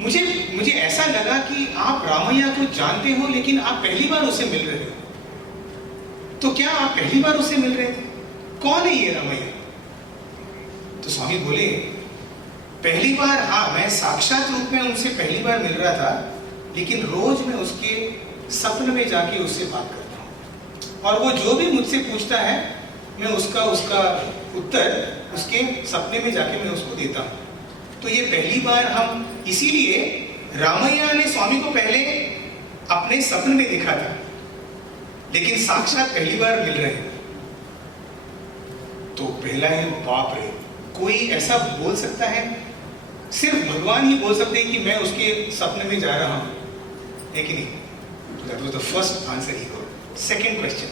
मुझे ऐसा लगा कि आप रामैया को जानते हो, लेकिन आप पहली बार उससे मिल रहे हो। तो क्या आप पहली बार उससे मिल रहे थे? कौन है ये रामैया? तो स्वामी बोले पहली बार हाँ, मैं साक्षात रूप में उनसे पहली बार मिल रहा था, लेकिन रोज मैं उसके सपने में जाके उससे बात करता हूँ, और वो जो भी मुझसे पूछता है मैं उसका उत्तर उसके सपने में जाके मैं उसको देता हूँ। तो ये पहली बार हम, इसीलिए रामैया ने स्वामी को पहले अपने सपने में देखा था, लेकिन साक्षात पहली बार मिल रहे हैं। तो पहला है बाप रे, कोई ऐसा बोल सकता है? सिर्फ भगवान ही बोल सकते हैं कि मैं उसके सपने में जा रहा हूं, है कि नहीं? That was the first answer he got. Second question,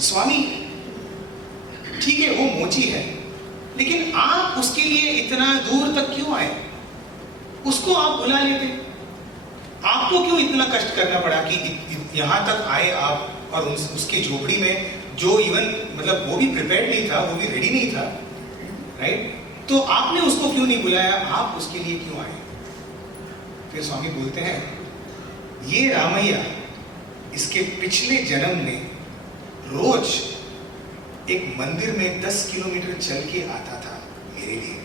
स्वामी ठीक है वो मोची है, लेकिन आप उसके लिए इतना दूर तक क्यों आए? उसको आप बुला लेते, आपको क्यों इतना कष्ट करना पड़ा कि यहां तक आए आप, और उसके झोपड़ी में जो इवन मतलब वो भी प्रिपेयर्ड नहीं था, वो भी रेडी नहीं था, राइट? तो आपने उसको क्यों नहीं बुलाया? आप उसके लिए क्यों आए? फिर स्वामी बोलते हैं ये रामैया इसके पिछले जन्म में रोज एक मंदिर में 10 किलोमीटर चल के आता था मेरे लिए,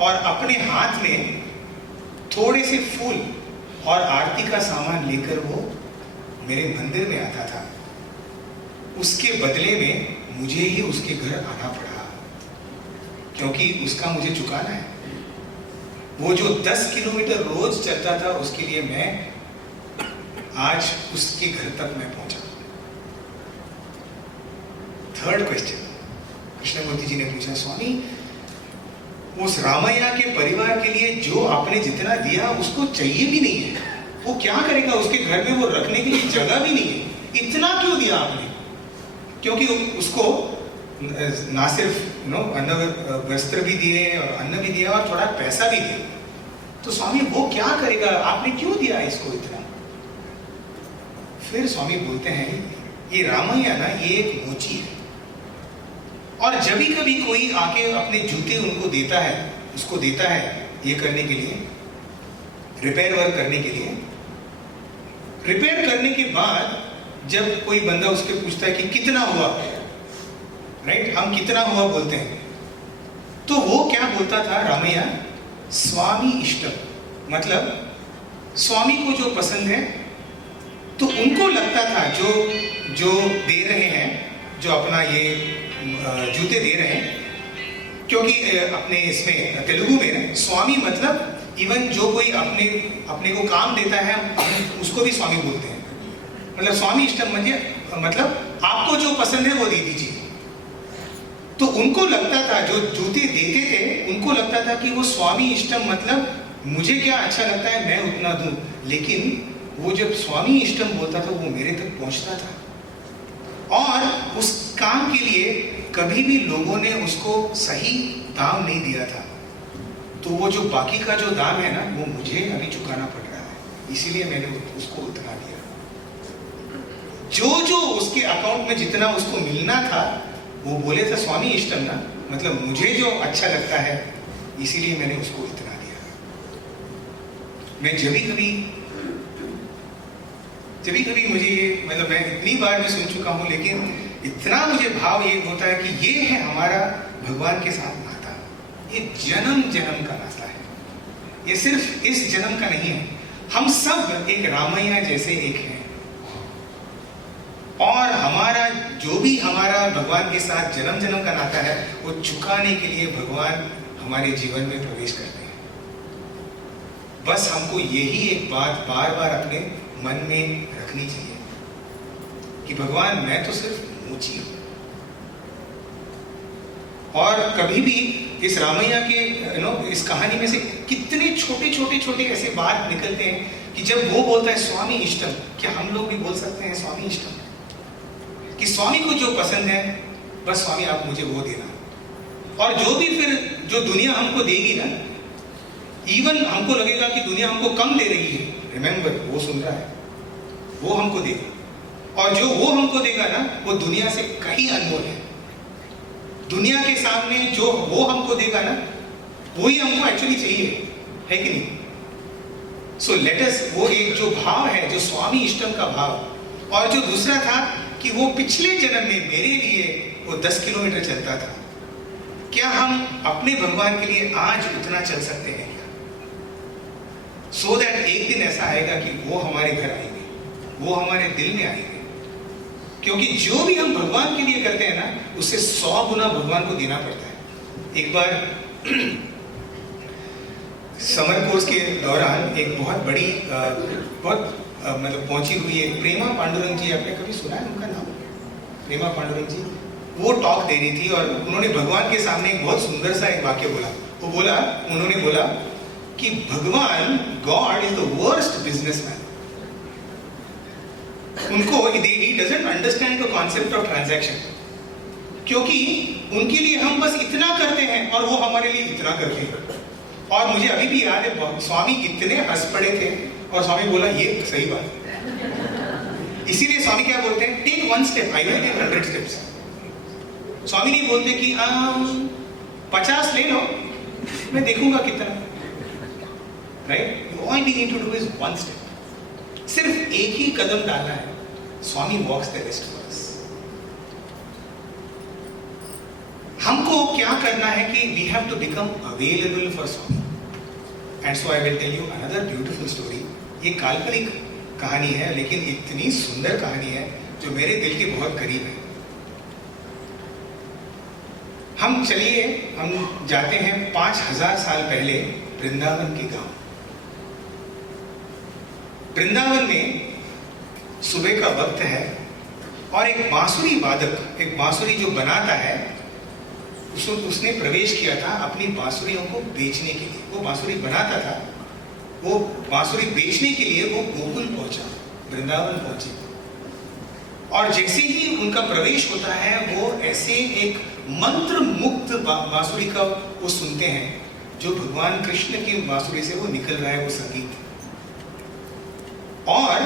और अपने हाथ में थोड़े से फूल और आरती का सामान लेकर वो मेरे मंदिर में आता था। उसके बदले में मुझे ही उसके घर आना पड़ा, क्योंकि उसका मुझे चुकाना है। वो जो 10 किलोमीटर रोज चलता था, उसके लिए मैं आज उसके घर तक मैं पहुंचा। थर्ड क्वेश्चन कृष्णमूर्ति जी ने पूछा, स्वामी उस रामैया के परिवार के लिए जो आपने जितना दिया उसको चाहिए भी नहीं है, वो क्या करेगा? उसके घर में वो रखने के लिए जगह भी नहीं है, इतना क्यों दिया आपने? क्योंकि उसको ना सिर्फ अन्न वस्त्र भी दिए और अन्न भी दिया और थोड़ा पैसा भी दिया, तो स्वामी वो क्या करेगा? आपने क्यों दिया इसको इतना? फिर स्वामी बोलते हैं ये रामैया ना, ये एक मोची है, और जब भी कभी कोई आके अपने जूते उनको देता है, उसको देता है ये करने के लिए, रिपेयर वर्क करने के लिए, रिपेयर करने के बाद जब कोई बंदा उसके पूछता है कि कितना हुआ, राइट? हम कितना हुआ बोलते हैं, तो वो क्या बोलता था रामैया? स्वामी इष्टम, मतलब स्वामी को जो पसंद है तो उनको लगता था जो दे रहे हैं, जो अपना ये जूते दे रहे हैं, क्योंकि अपने इसमें तेलुगु में ना स्वामी मतलब इवन जो कोई अपने को काम देता है उसको भी स्वामी बोलते हैं। मतलब स्वामी इष्टम मतलब आपको जो पसंद है वो दे दीजिए। तो उनको लगता था, जो जूते देते थे उनको लगता था कि वो स्वामी इष्टम मतलब मुझे क्या अच्छा लगता है मैं उतना दूं। लेकिन वो जब स्वामी इष्टम बोलता था वो मेरे तक पहुंचता था, और उस काम के लिए कभी भी लोगों ने उसको सही दाम नहीं दिया था। तो वो जो बाकी का जो दाम है ना वो मुझे अभी चुकाना पड़ रहा है, इसीलिए मैंने उसको उतना दिया। जो उसके अकाउंट में जितना उसको मिलना था वो बोले थे स्वामी इष्टम ना, मतलब मुझे जो अच्छा लगता है इसीलिए मैंने उसको इतना दिया। मैं जभी कभी मुझे ये, मतलब मैं इतनी बार मैं सुन चुका हूँ, लेकिन इतना मुझे भाव ये होता है कि ये है हमारा भगवान के साथ नाता। ये जन्म जन्म का नाता है, ये सिर्फ इस जन्म का नहीं है। हम सब एक रामैया जैसे एक हैं, और हमारा जो भी हमारा भगवान के साथ जन्म जन्म का नाता है वो चुकाने के लिए भगवान हमारे जीवन में प्रवेश करते हैं। बस हमको यही एक बात बार बार अपने मन में रखनी चाहिए कि भगवान मैं तो सिर्फ मूची हूं। और कभी भी इस रामैया के इस कहानी में से कितने छोटे ऐसे बात निकलते हैं कि जब वो बोलता है स्वामी इष्टम, क्या हम लोग भी बोल सकते हैं स्वामी इष्टम? कि स्वामी को जो पसंद है बस स्वामी आप मुझे वो देना। और जो भी फिर जो दुनिया हमको देगी ना, इवन हमको लगेगा कि दुनिया हमको कम दे रही है, रिमेंबर वो सुन रहा है, वो हमको देगा। और जो वो हमको देगा ना वो दुनिया से कहीं अनमोल है। दुनिया के सामने जो वो हमको देगा ना वही हमको एक्चुअली चाहिए, है कि नहीं? सो लेट अस, वो एक जो भाव है जो स्वामी इष्टम का भाव, और जो दूसरा था कि वो पिछले जन्म में मेरे लिए वो 10 किलोमीटर चलता था, क्या हम अपने भगवान के लिए आज उतना चल सकते हैं क्या? सो दैट एक दिन ऐसा आएगा कि वो हमारे घर आएंगे, वो हमारे दिल में आएंगे। क्योंकि जो भी हम भगवान के लिए करते हैं ना उससे 100 गुना भगवान को देना पड़ता है। एक बार समर कोर्स के दौरान एक बहुत बड़ी मतलब पहुंची हुई है प्रेमा पांडुरंग जी, आपने कभी सुना है उनका नाम? प्रेमा पांडुरंग जी वो टॉक दे रही थी और उन्होंने भगवान के सामने एक बहुत सुंदर सा एक वाक्य बोला। उन्होंने बोला कि भगवान, God is the worst businessman. उनको he doesn't understand the concept of transaction, क्योंकि उनके लिए हम बस इतना करते हैं और वो हमारे लिए इतना करते हैं। और मुझे अभी भी याद है स्वामी इतने हंस पड़े थे और स्वामी बोला ये सही बात है। इसीलिए स्वामी क्या बोलते हैं, take 1 step, I will take 100 steps. Swami नहीं बोलते कि 50 ले लो, मैं देखूंगा कितना, right? All we need to do is 1 step, सिर्फ एक ही कदम डालना है। Swami walks the rest for us. हमको क्या करना है कि we have to become available for Swami. And so I will tell you another beautiful story. ये काल्पनिक कहानी है लेकिन इतनी सुंदर कहानी है जो मेरे दिल के बहुत करीब है। हम जाते हैं 5000 साल पहले वृंदावन के गांव। वृंदावन में सुबह का वक्त है और एक बांसुरी वादक, एक बांसुरी जो बनाता है, उसने प्रवेश किया था अपनी बांसुरियों को बेचने के लिए। वो बांसुरी बनाता था, वो बांसुरी बेचने के लिए वो गोकुल पहुंचा, वृंदावन पहुंचे। और जैसे ही उनका प्रवेश होता है वो ऐसे एक मंत्र मुक्त बांसुरी का वो सुनते हैं, जो भगवान कृष्ण की बांसुरी से वो निकल रहा है वो संगीत। और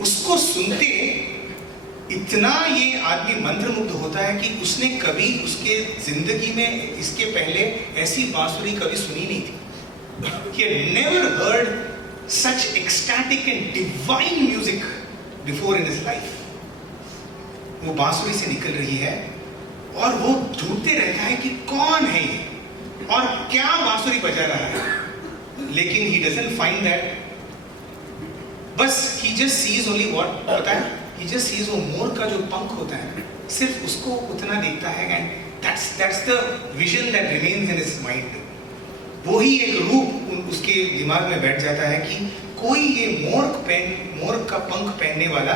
उसको सुनते इतना ये आदमी मंत्रमुग्ध होता है कि उसने कभी उसके जिंदगी में इसके पहले ऐसी बांसुरी कभी सुनी नहीं थी। He had never heard such ecstatic and divine music before in his life. वो बांसुरी से निकल रही है और वो ढूंढते रहता है कि कौन है ये और क्या बांसुरी बजा रहा है, लेकिन he doesn't find that। बस he just sees only what, पता है, he just sees वो मोर का जो पंख होता है, सिर्फ उसको उतना देखता है, and that's the vision that remains in his mind. वो ही एक रूप उसके दिमाग में बैठ जाता है कि कोई ये मोर का पंख पहनने वाला,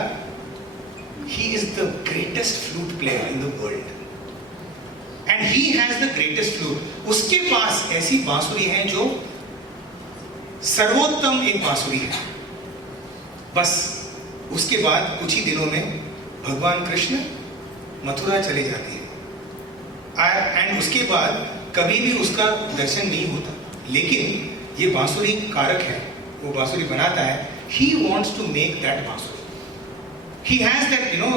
he is the greatest flute player in the world. And he has the greatest flute. उसके पास ऐसी बांसुरी है जो सर्वोत्तम एक बांसुरी है। बस उसके बाद कुछ ही दिनों में भगवान कृष्ण मथुरा चले जाते हैं, एंड उसके बाद कभी भी उसका दर्शन नहीं होता। लेकिन ये बांसुरी कारक है, वो बांसुरी बनाता है, he wants to make that बांसुरी। He has that, you know,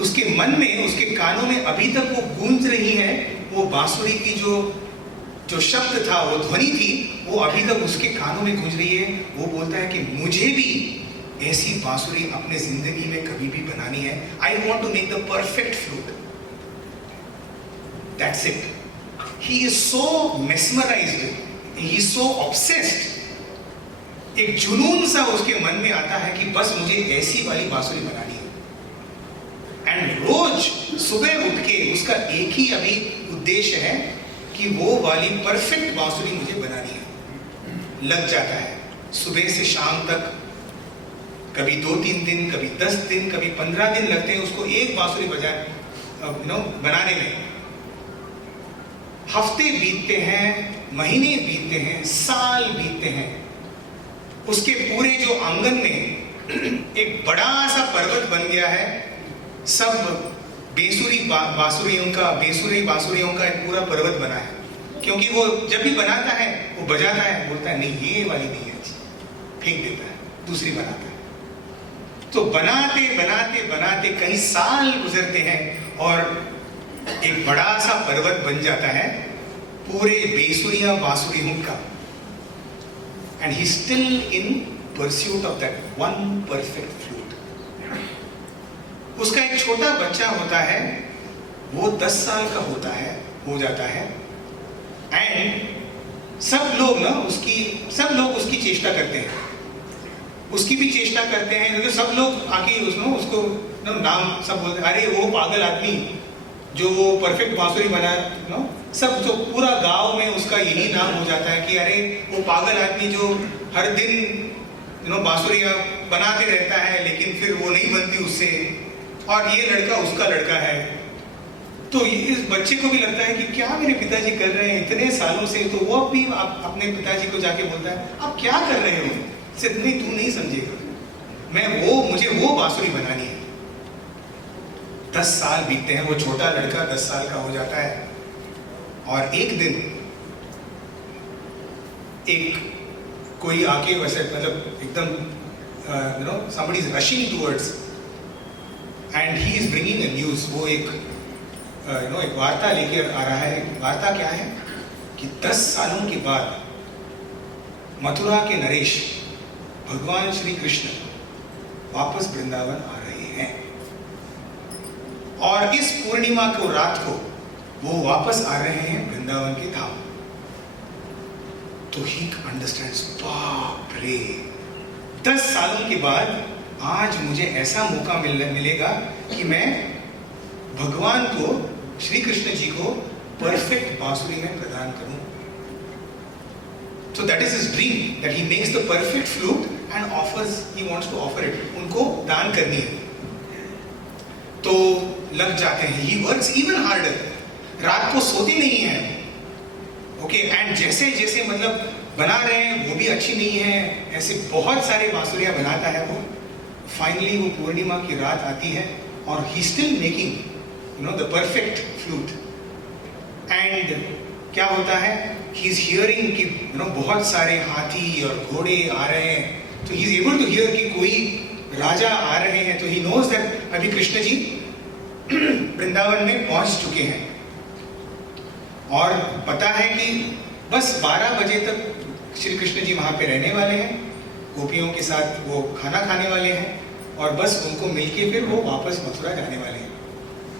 उसके मन में, उसके कानों में अभी तक वो गूंज रही है, वो बांसुरी की जो शब्द था, वो ध्वनि थी, वो अभी तक उसके कानों में गूंज रही है। वो बोलता है कि मुझे भी ऐसी बांसुरी अपने जिंदगी में कभी भी बनानी है। I want to make the perfect flute. That's it. He is so mesmerized, he is so obsessed. एक जुनून सा उसके मन में आता है कि बस मुझे ऐसी वाली बांसुरी बनानी है। एंड रोज सुबह उठ के उसका एक ही अभी उद्देश्य है कि वो वाली परफेक्ट बांसुरी मुझे बनानी है। लग जाता है सुबह से शाम तक, कभी 2-3 दिन, कभी 10 दिन, कभी 15 दिन लगते हैं उसको एक बांसुरी बनाने में। हफ्ते बीतते हैं, महीने बीतते हैं, साल बीतते हैं। उसके पूरे जो आंगन में एक बड़ा सा पर्वत बन गया है। सब बेसुरी बांसुरियों का एक पूरा पर्वत बना है, क्योंकि वो जब भी बनाता है वो बजाता है, बोलता है नहीं ये वाली नहीं है, फेंक देता है, दूसरी बनाता है। तो बनाते बनाते बनाते कई साल गुजरते हैं और एक बड़ा सा पर्वत बन जाता है पूरे बांसुरियों का। And he's still in pursuit of that one perfect flute. उसका एक छोटा बच्चा होता है, वो 10 साल का हो जाता है, एंड सब लोग उसकी चेष्टा करते हैं, उसकी भी चेष्टा करते हैं, क्योंकि सब लोग आके उसको नाम सब बोलते हैं, अरे वो पागल आदमी जो वो परफेक्ट बांसुरी बना, सब जो पूरा गांव में उसका यही नाम हो जाता है कि अरे वो पागल आदमी जो हर दिन बांसुरियां बनाते रहता है, लेकिन फिर वो नहीं बनती उससे, और ये लड़का उसका लड़का है। तो इस बच्चे को भी लगता है कि क्या मेरे पिताजी कर रहे हैं इतने सालों से। तो वो भी अपने पिताजी को जाके बोलता है, आप क्या कर रहे हो, सिर्फ नहीं, तू नहीं समझेगा, मुझे वो बांसुरी बनानी है। 10 साल बीतते हैं, वो छोटा लड़का 10 साल का हो जाता है, और एक दिन कोई आके वैसे एकदम somebody is rushing towards and he is bringing a news। वो एक वार्ता लेकर आ रहा है। वार्ता क्या है कि 10 सालों के बाद मथुरा के नरेश भगवान श्री कृष्ण वापस वृंदावन आ रहे हैं, और इस पूर्णिमा को रात को वो वापस आ रहे हैं वृंदावन के धाम। तो ही अंडरस्टैंड्स, बाप रे, 10 सालों के बाद आज मुझे ऐसा मौका मिलेगा कि मैं भगवान को, श्री कृष्ण जी को परफेक्ट बांसुरी में प्रदान करूं। So that is his dream, that he makes the perfect flute and he wants to offer it, उनको दान करनी है। तो लग जाते हैं, he works even harder, रात को सोते नहीं है, ओके, एंड जैसे जैसे बना रहे हैं, वो भी अच्छी नहीं है, ऐसे बहुत सारे बांसुरियां बनाता है वो। फाइनली वो पूर्णिमा की रात आती है और he still making the perfect flute. And क्या होता है, ही इज हियरिंग कि बहुत सारे हाथी और घोड़े आ रहे हैं। तो he is able to hear कि कोई राजा आ रहे हैं। तो ही नोज दैट अभी कृष्ण जी वृंदावन में पहुंच चुके हैं, और पता है कि बस 12 बजे तक श्री कृष्ण जी वहां पे रहने वाले हैं, गोपियों के साथ वो खाना खाने वाले हैं, और बस उनको मिलके फिर वो वापस मथुरा जाने वाले हैं।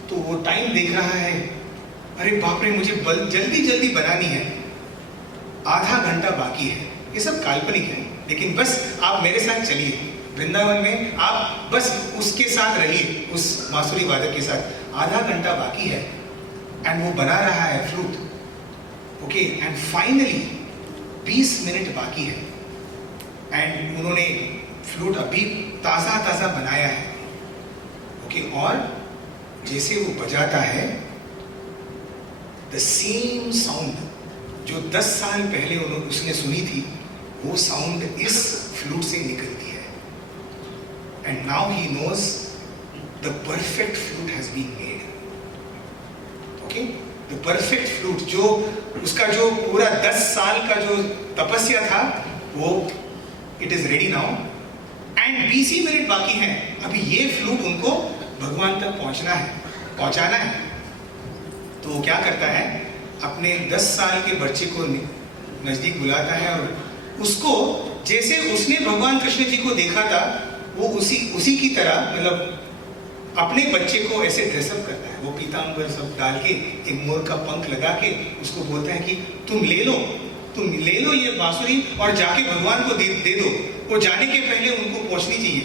तो वो टाइम देख रहा है, अरे बाप रे, मुझे जल्दी जल्दी बनानी है, आधा घंटा बाकी है। ये सब काल्पनिक है, लेकिन बस आप मेरे साथ चलिए, वृंदावन में आप बस उसके साथ रहिए, उस बांसुरी वादक के साथ। आधा घंटा बाकी है एंड वो बना रहा है flute, okay, and finally 20 minute बाकी है एंड उन्होंने फ्लूट अभी ताज़ा ताज़ा बनाया है, ओके, और जैसे वो बजाता है, द सेम साउंड जो 10 साल पहले उसने सुनी थी, वो साउंड इस फ्लूट से निकलती है। And now he knows the perfect flute has been made, okay, the perfect flute, जो उसका जो पूरा 10 साल का जो तपस्या था, वो it is ready now and 20 he minute बाकी हैं। अभी ये फ्लूट उनको भगवान तक पहुंचाना है। तो वो क्या करता है, अपने 10 साल के बच्चे को नजदीक बुलाता है और उसको, जैसे उसने भगवान कृष्ण जी को देखा था, वो उसी की तरह, मतलब अपने बच्चे को ऐसे ड्रेसअप करता है। वो पीतांबर सब डाल के, एक मोर का पंख लगा के उसको बोलता है कि तुम ले लो ये बांसुरी और जाके भगवान को दे दो। वो जाने के पहले उनको पहुंचनी चाहिए,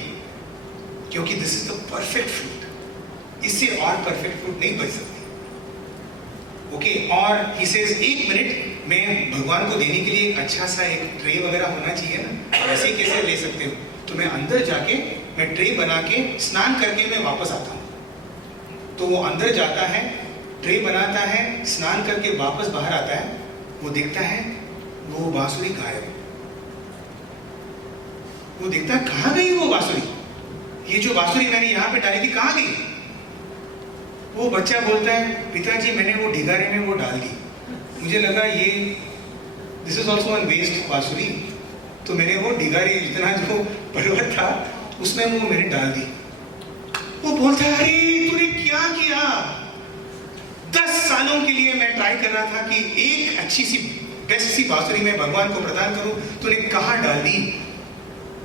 क्योंकि this is the perfect fruit, इससे और परफेक्ट फ्रूट नहीं बच सकती, ओके। और ही सेज 1 मिनट में भगवान को देने के लिए एक अच्छा सा एक ट्रे वगैरह होना चाहिए ना, ऐसे कैसे ले सकते हो? तो मैं अंदर जाके मैं ट्रे बना के स्नान करके मैं वापस आता हूँ। तो वो अंदर जाता है, ट्रे बनाता है, स्नान करके वापस बाहर आता है, वो देखता है वो बांसुरी गायब है। वो देखता है कहाँ गई वो बांसुरी, ये जो बांसुरी मैंने यहाँ पे डाली थी कहाँ गई? वो बच्चा बोलता है, पिताजी मैंने वो ढिगारे में वो डाल दी, मुझे लगा ये this is also one waste bansuri, तो मैंने वो ढिगारे जितना जो पर्वत था उसमें वो मैंने डाल दी। वो बोलता है, अरे तूने क्या किया? 10 सालों के लिए मैं ट्राई कर रहा था कि एक अच्छी सी बेस्ट सी बांसुरी मैं भगवान को प्रदान करूं, तूने कहाँ डाल दी?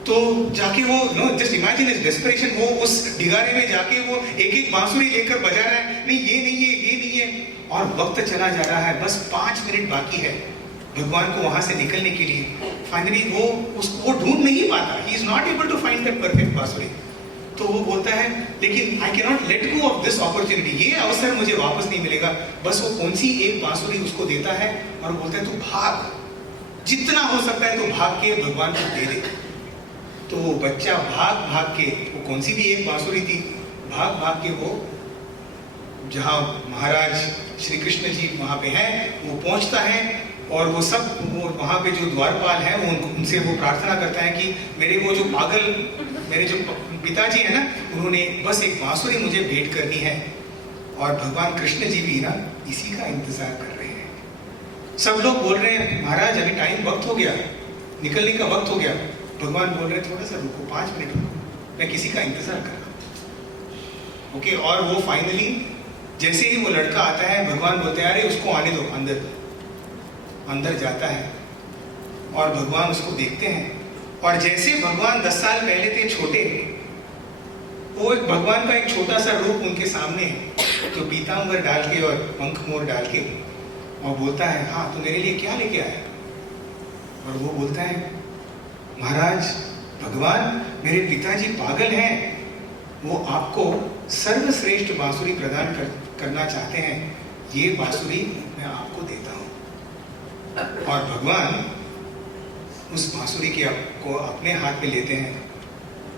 तो जाके वो जस्ट इमेजिन इज डेस्परेशन, वो उस ढिगारे में जाके वो एक बांसुरी लेकर बजा रहा है, नहीं ये नहीं है, और वक्त चला जा रहा है, बस 5 मिनट बाकी है भगवान को वहां से निकलने के लिए। फाइनली वो ढूंढ नहीं पाता, he is not able to find that perfect bansuri. तो वो बोलता है, लेकिन I can not let go of this opportunity, ये अवसर मुझे वापस नहीं मिलेगा। बस वो कौन सी एक बांसुरी उसको देता है और बोलता है, तू भाग, जितना हो सकता है तो भाग के भगवान को दे दे। तो वो बच्चा भाग के, वो कौन सी भी एक बांसुरी थी, भाग के वो जहाँ महाराज श्री कृष्ण जी वहाँ पे हैं, वो पहुँचता है और वो वहाँ पे जो द्वारपाल है वो उनसे वो प्रार्थना करता है कि मेरे जो पिताजी है ना, उन्होंने बस एक बांसुरी मुझे भेंट करनी है। और भगवान कृष्ण जी भी ना इसी का इंतजार कर रहे हैं। सब लोग बोल रहे हैं, महाराज अभी टाइम वक्त हो गया, निकलने का वक्त हो गया। भगवान बोल रहे थोड़ा सा रुको, 5 मिनट रुको, मैं किसी का इंतजार कर रहा हूँ, ओके। और वो फाइनली जैसे ही वो लड़का आता है, भगवान बोलते हैं, अरे उसको आने दो, अंदर जाता है और भगवान उसको देखते हैं। और जैसे भगवान 10 साल पहले थे छोटे, वो एक भगवान का एक छोटा सा रूप उनके सामने है, जो पीतांबर डाल के और पंख मोर डाल के, और बोलता है, हाँ तो मेरे लिए क्या लेके आया? और वो बोलता है, महाराज भगवान मेरे पिताजी पागल हैं, वो आपको सर्वश्रेष्ठ बांसुरी प्रदान करना चाहते हैं, ये बांसुरी मैं आपको देता हूँ। और भगवान उस बांसुरी के को अपने हाथ में लेते हैं,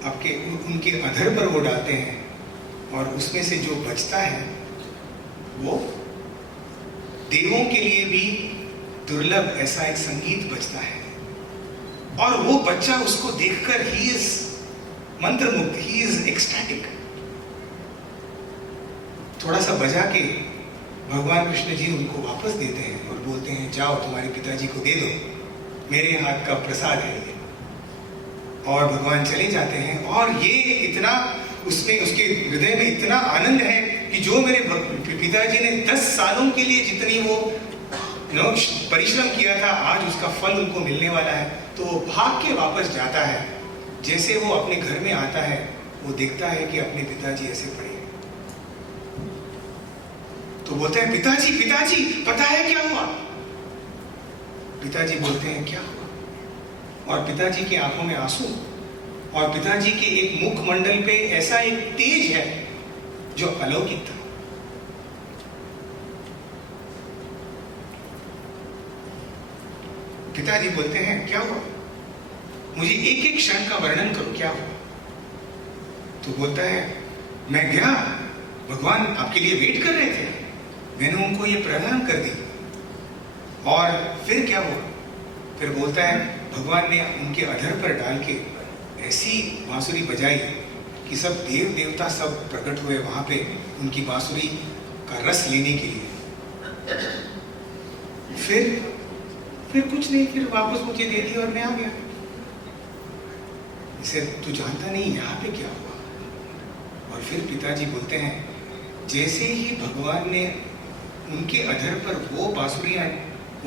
उनके अधर पर वो डालते हैं, और उसमें से जो बचता है वो देवों के लिए भी दुर्लभ ऐसा एक संगीत बजता है। और वो बच्चा उसको देखकर ही इज मंत्रमुग्ध, ही इज एक्सटैटिक। थोड़ा सा बजा के भगवान कृष्ण जी उनको वापस देते हैं और बोलते हैं, जाओ तुम्हारे पिताजी को दे दो, मेरे हाथ का प्रसाद है ये। और भगवान चले जाते हैं। और ये इतना उसके हृदय में इतना आनंद है कि जो मेरे पिताजी ने 10 सालों के लिए जितनी वो परिश्रम किया था, आज उसका फल उनको मिलने वाला है। तो वो भाग के वापस जाता है। जैसे वो अपने घर में आता है, वो देखता है कि अपने पिताजी ऐसे पड़े। तो बोलते हैं, पिताजी पिताजी पता है क्या हुआ? पिताजी बोलते हैं, क्या हुआ? और पिताजी की आंखों में आंसू। और पिताजी के एक मुखमंडल पे ऐसा एक तेज है जो अलौकिक था। पिताजी बोलते हैं क्या हुआ, मुझे एक एक क्षण का वर्णन करो, क्या हुआ? तो बोलता है मैं गया, भगवान आपके लिए वेट कर रहे थे, मैंने उनको ये प्रदान कर दी। और फिर क्या हुआ? फिर बोलता है भगवान ने उनके अधर पर डाल के ऐसी बांसुरी बजाई कि सब देव देवता सब प्रकट हुए वहां पे उनकी बांसुरी का रस लेने के लिए। फिर कुछ नहीं, फिर वापस मुझे दे दी और मैं आ गया। इसे तू जानता नहीं यहाँ पे क्या हुआ। और फिर पिताजी बोलते हैं जैसे ही भगवान ने उनके अधर पर वो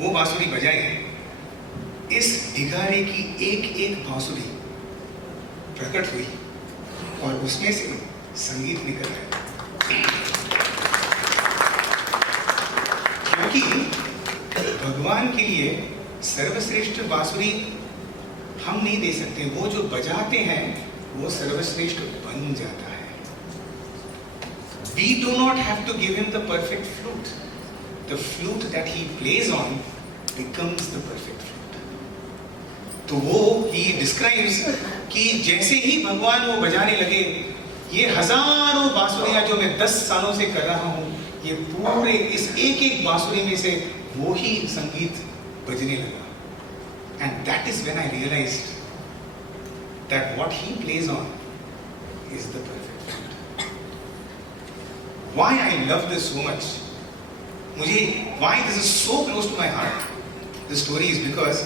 बांसुरी बजाई, इस भिखारी की एक एक बांसुरी प्रकट हुई और उसमें से संगीत निकल आया। क्योंकि भगवान के लिए सर्वश्रेष्ठ बांसुरी हम नहीं दे सकते, वो जो बजाते हैं वो सर्वश्रेष्ठ बन जाता है। We do not have to give him the perfect flute. The flute that he plays on becomes the perfect flute. तो वो he describes कि जैसे ही भगवान वो बजाने लगे, ये हजारों बांसुरियां जो मैं 10 सालों से कर रहा हूँ, ये पूरे इस एक एक बांसुरी में से वो ही संगीत बजने लगा। And that is when I realized that what he plays on is the perfect flute. Why I love this so much? Why this is so close to my heart? The story is because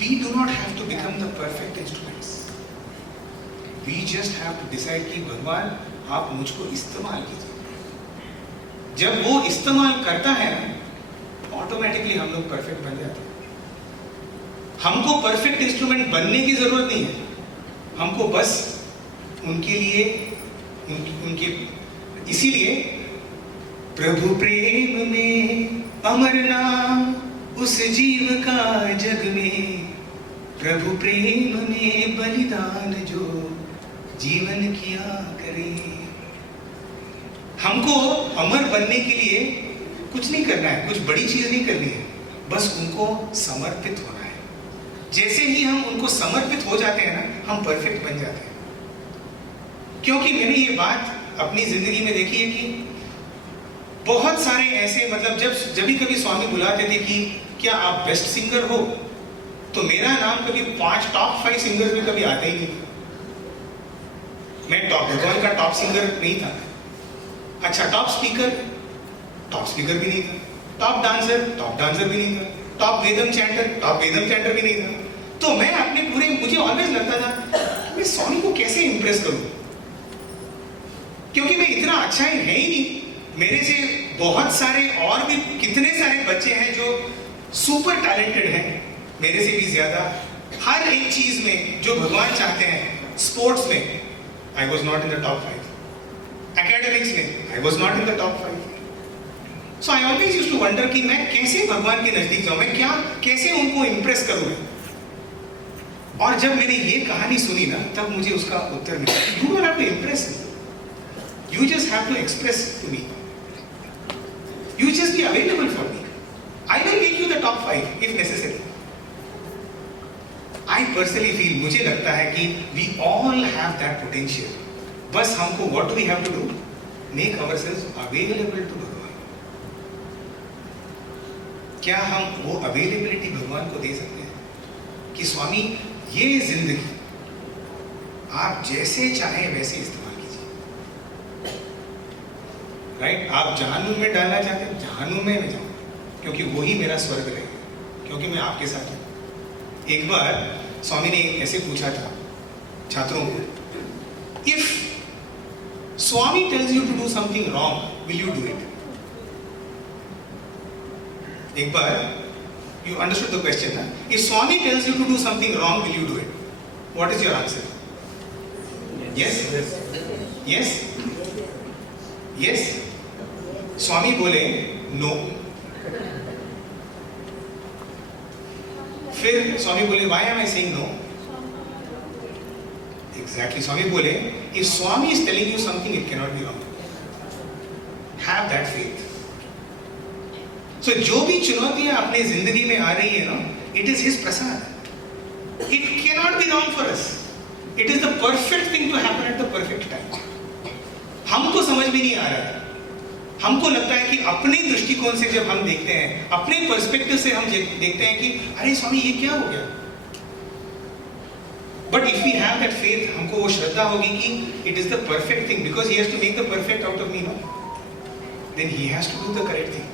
we do not have to become the perfect instruments. We just have to decide कि भगवान आप मुझको इस्तेमाल कीजिए। जब वो इस्तेमाल करता है ना, ऑटोमेटिकली हम लोग परफेक्ट बन जाते हैं। हमको परफेक्ट इंस्ट्रूमेंट बनने की जरूरत नहीं है, हमको बस उनके लिए उनके इसीलिए प्रभु प्रेम में अमर नाम उस जीव का जग में, प्रभु प्रेम में बलिदान जो जीवन किया करे। हमको अमर बनने के लिए कुछ नहीं करना है, कुछ बड़ी चीज नहीं करनी है, बस उनको समर्पित होना है। जैसे ही हम उनको समर्पित हो जाते हैं ना, हम परफेक्ट बन जाते हैं। क्योंकि मैंने ये बात अपनी जिंदगी में देखी है कि बहुत सारे ऐसे जब भी कभी स्वामी बुलाते थे कि क्या आप बेस्ट सिंगर हो, तो मेरा नाम कभी टॉप 5 सिंगर्स में कभी आता ही नहीं था। मैं भगवान का टॉप सिंगर नहीं था। अच्छा, टॉप स्पीकर भी नहीं था। टॉप डांसर भी नहीं था। टॉप वेदम चैंटर भी नहीं था। तो मैं मुझे ऑलवेज लगता था मैं स्वामी को कैसे इंप्रेस करूं, क्योंकि मैं इतना अच्छा है ही नहीं। मेरे से बहुत सारे और भी कितने सारे बच्चे हैं जो सुपर टैलेंटेड हैं, मेरे से भी ज्यादा हर एक चीज में जो भगवान चाहते हैं। स्पोर्ट्स में I was not in the top 5, academics में I was not in the top 5। So I always used to wonder कि मैं कैसे भगवान के नजदीक जाऊं, मैं कैसे उनको इंप्रेस करूं। और जब मैंने ये कहानी सुनी ना, तब मुझे उसका उत्तर मिला, you don't have to impress me, you just have to express to me, you just be available for me, I will make you the top 5 if necessary. I personally feel, मुझे लगता है कि we all have that potential, बस हमको what do we have to do, make ourselves available to Bhagwan. क्या हम वो availability भगवान को दे सकते हैं कि स्वामी ये जिंदगी आप जैसे चाहे वैसे इस्तेमाल कीजिए। राइट? आप जहन्नुम में डालना चाहते हैं, जहन्नुम में मैं जाऊँ, क्योंकि वही मेरा स्वर्ग रहेगा, क्योंकि मैं आपके साथ हूँ। एक बार स्वामी ने ऐसे पूछा था छात्रों को, if Swami tells you to do something wrong, will you do it? एक बार, you understood the question, huh? If Swami tells you to do something wrong, will you do it? What is your answer? Yes? Yes? Yes? Swami बोले no. फिर स्वामी बोले why am I saying no? Exactly Swami बोले, if Swami is telling you something it can not be wrong. Have that faith. So जो भी चुनौतियां अपने जिंदगी में आ रही है ना, it is his prasad. It can not be wrong for us. It is the perfect thing to happen at the perfect time. हमको समझ में नहीं आ रहा है. हमको लगता है कि अपने दृष्टिकोण से जब हम देखते हैं, अपने पर्सपेक्टिव से हम देखते हैं कि अरे स्वामी ये क्या हो गया. But if we have that faith, हमको वो श्रद्धा होगी कि it is the perfect thing, because he has to make the perfect out of me, no, then he has to do the correct thing.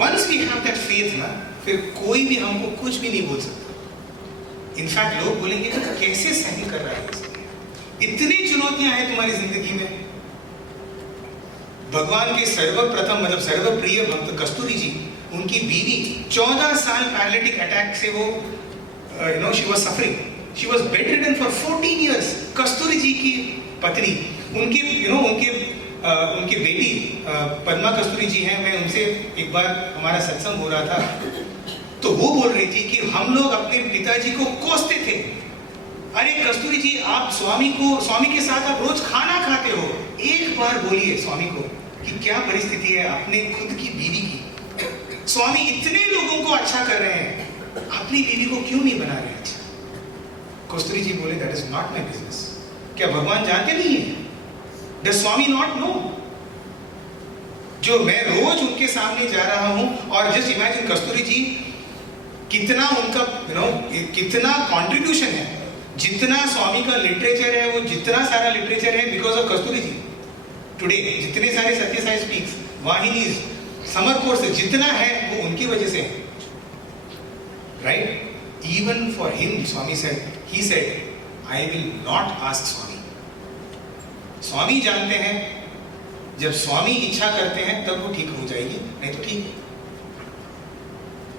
Once we have that faith ना, फिर कोई भी हमको कुछ भी नहीं बोल सकता. इनफैक्ट लोग बोलेंगे कि कैसे सहन कर रहा है, इतनी चुनौतियां हैं तुम्हारी जिंदगी में. भगवान के सर्वप्रथम मतलब सर्वप्रिय भक्त कस्तूरी जी, उनकी बीवी 14 साल पैरालिटिक अटैक से वो she was suffering. She was bedridden for 14 years. Kasturi ji की पत्नी, उनकी उनकी बेटी पद्मा कस्तूरी जी हैं. मैं उनसे एक बार हमारा सत्संग हो रहा था, तो वो बोल रही थी कि हम लोग अपने पिताजी को कोसते थे. अरे कस्तूरी जी, आप स्वामी के साथ आप रोज खाना खाते हो, एक बार बोलिए स्वामी को कि क्या परिस्थिति है अपने खुद की बीवी की. स्वामी इतने लोगों को अच्छा कर रहे हैं, अपनी बीवी को क्यों नहीं बना रहे अच्छा. कस्तूरी जी बोले, that is not my business. क्या भगवान जानते नहीं है? Does Swami not know? जो मैं रोज उनके सामने जा रहा हूं, और जस्ट इमेजिन कस्तूरी जी कितना उनका कितना कंट्रीब्यूशन है. जितना स्वामी का लिटरेचर है, वो जितना सारा लिटरेचर है because of Kasturi ji. Today जितने सारे Sathya Sai speaks, Vahinis, summer course जितना है वो उनकी वजह से है. Right? Even for him Swami said, he said I will not ask Swami. Swami जानते हैं जब स्वामी इच्छा करते हैं तब वो ठीक हो जाएगी, नहीं तो ठीक.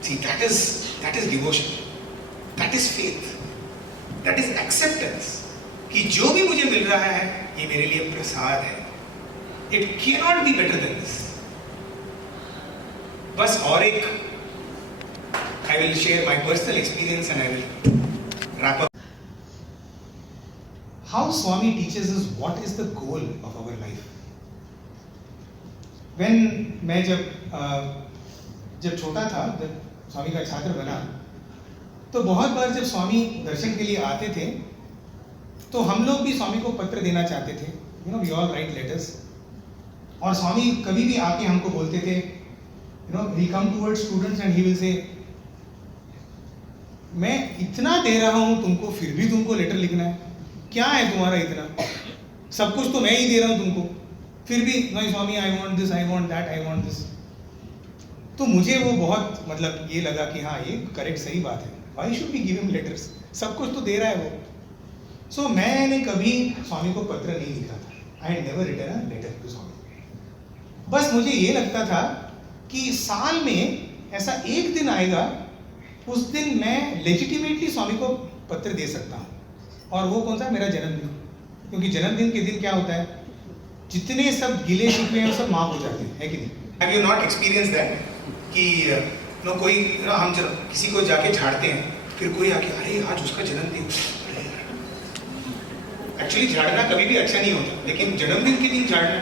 See, that is devotion, that is faith, that is acceptance. कि जो भी मुझे मिल रहा है ये मेरे लिए प्रसाद है. It cannot be better than this. बस और एक I will share my personal experience and I will wrap up. How Swami teaches us what is the goal of our life. When मैं जब छोटा था, जब स्वामी का छात्र बना, तो बहुत बार जब स्वामी दर्शन के लिए आते थे तो हम लोग भी स्वामी को पत्र देना चाहते थे. We all write letters. और स्वामी कभी भी आके हमको बोलते थे, he come towards students and he will say, मैं इतना दे रहा हूं तुमको, फिर भी तुमको लेटर लिखना है, क्या है तुम्हारा इतना, सब कुछ तो मैं ही दे रहा हूं तुमको, फिर भी नहीं Swami, I want this, I want that, I want this. तो मुझे वो बहुत मतलब ये लगा कि हाँ, ये करेक्ट सही बात है. Why should we give him letters, सब कुछ तो दे रहा है वो. सो मैंने कभी स्वामी को पत्र नहीं लिखा था. I had never written a letter to Swami. बस मुझे ये लगता था कि साल में ऐसा एक दिन आएगा, उस दिन मैं लेजिटिमेटली स्वामी को पत्र दे सकता हूँ. और वो कौन सा? मेरा जन्मदिन. क्योंकि जन्मदिन के दिन क्या होता है, जितने सब गिले शिकवे हैं वो सब माफ हो जाते हैं, है कि नहीं? Have you not experience that कि कोई हम किसी को जाके झाड़ते हैं, फिर कोई आके अरे आज उसका जन्मदिन. एक्चुअली झाड़ना कभी भी अच्छा नहीं होता, लेकिन जन्मदिन के दिन झाड़ना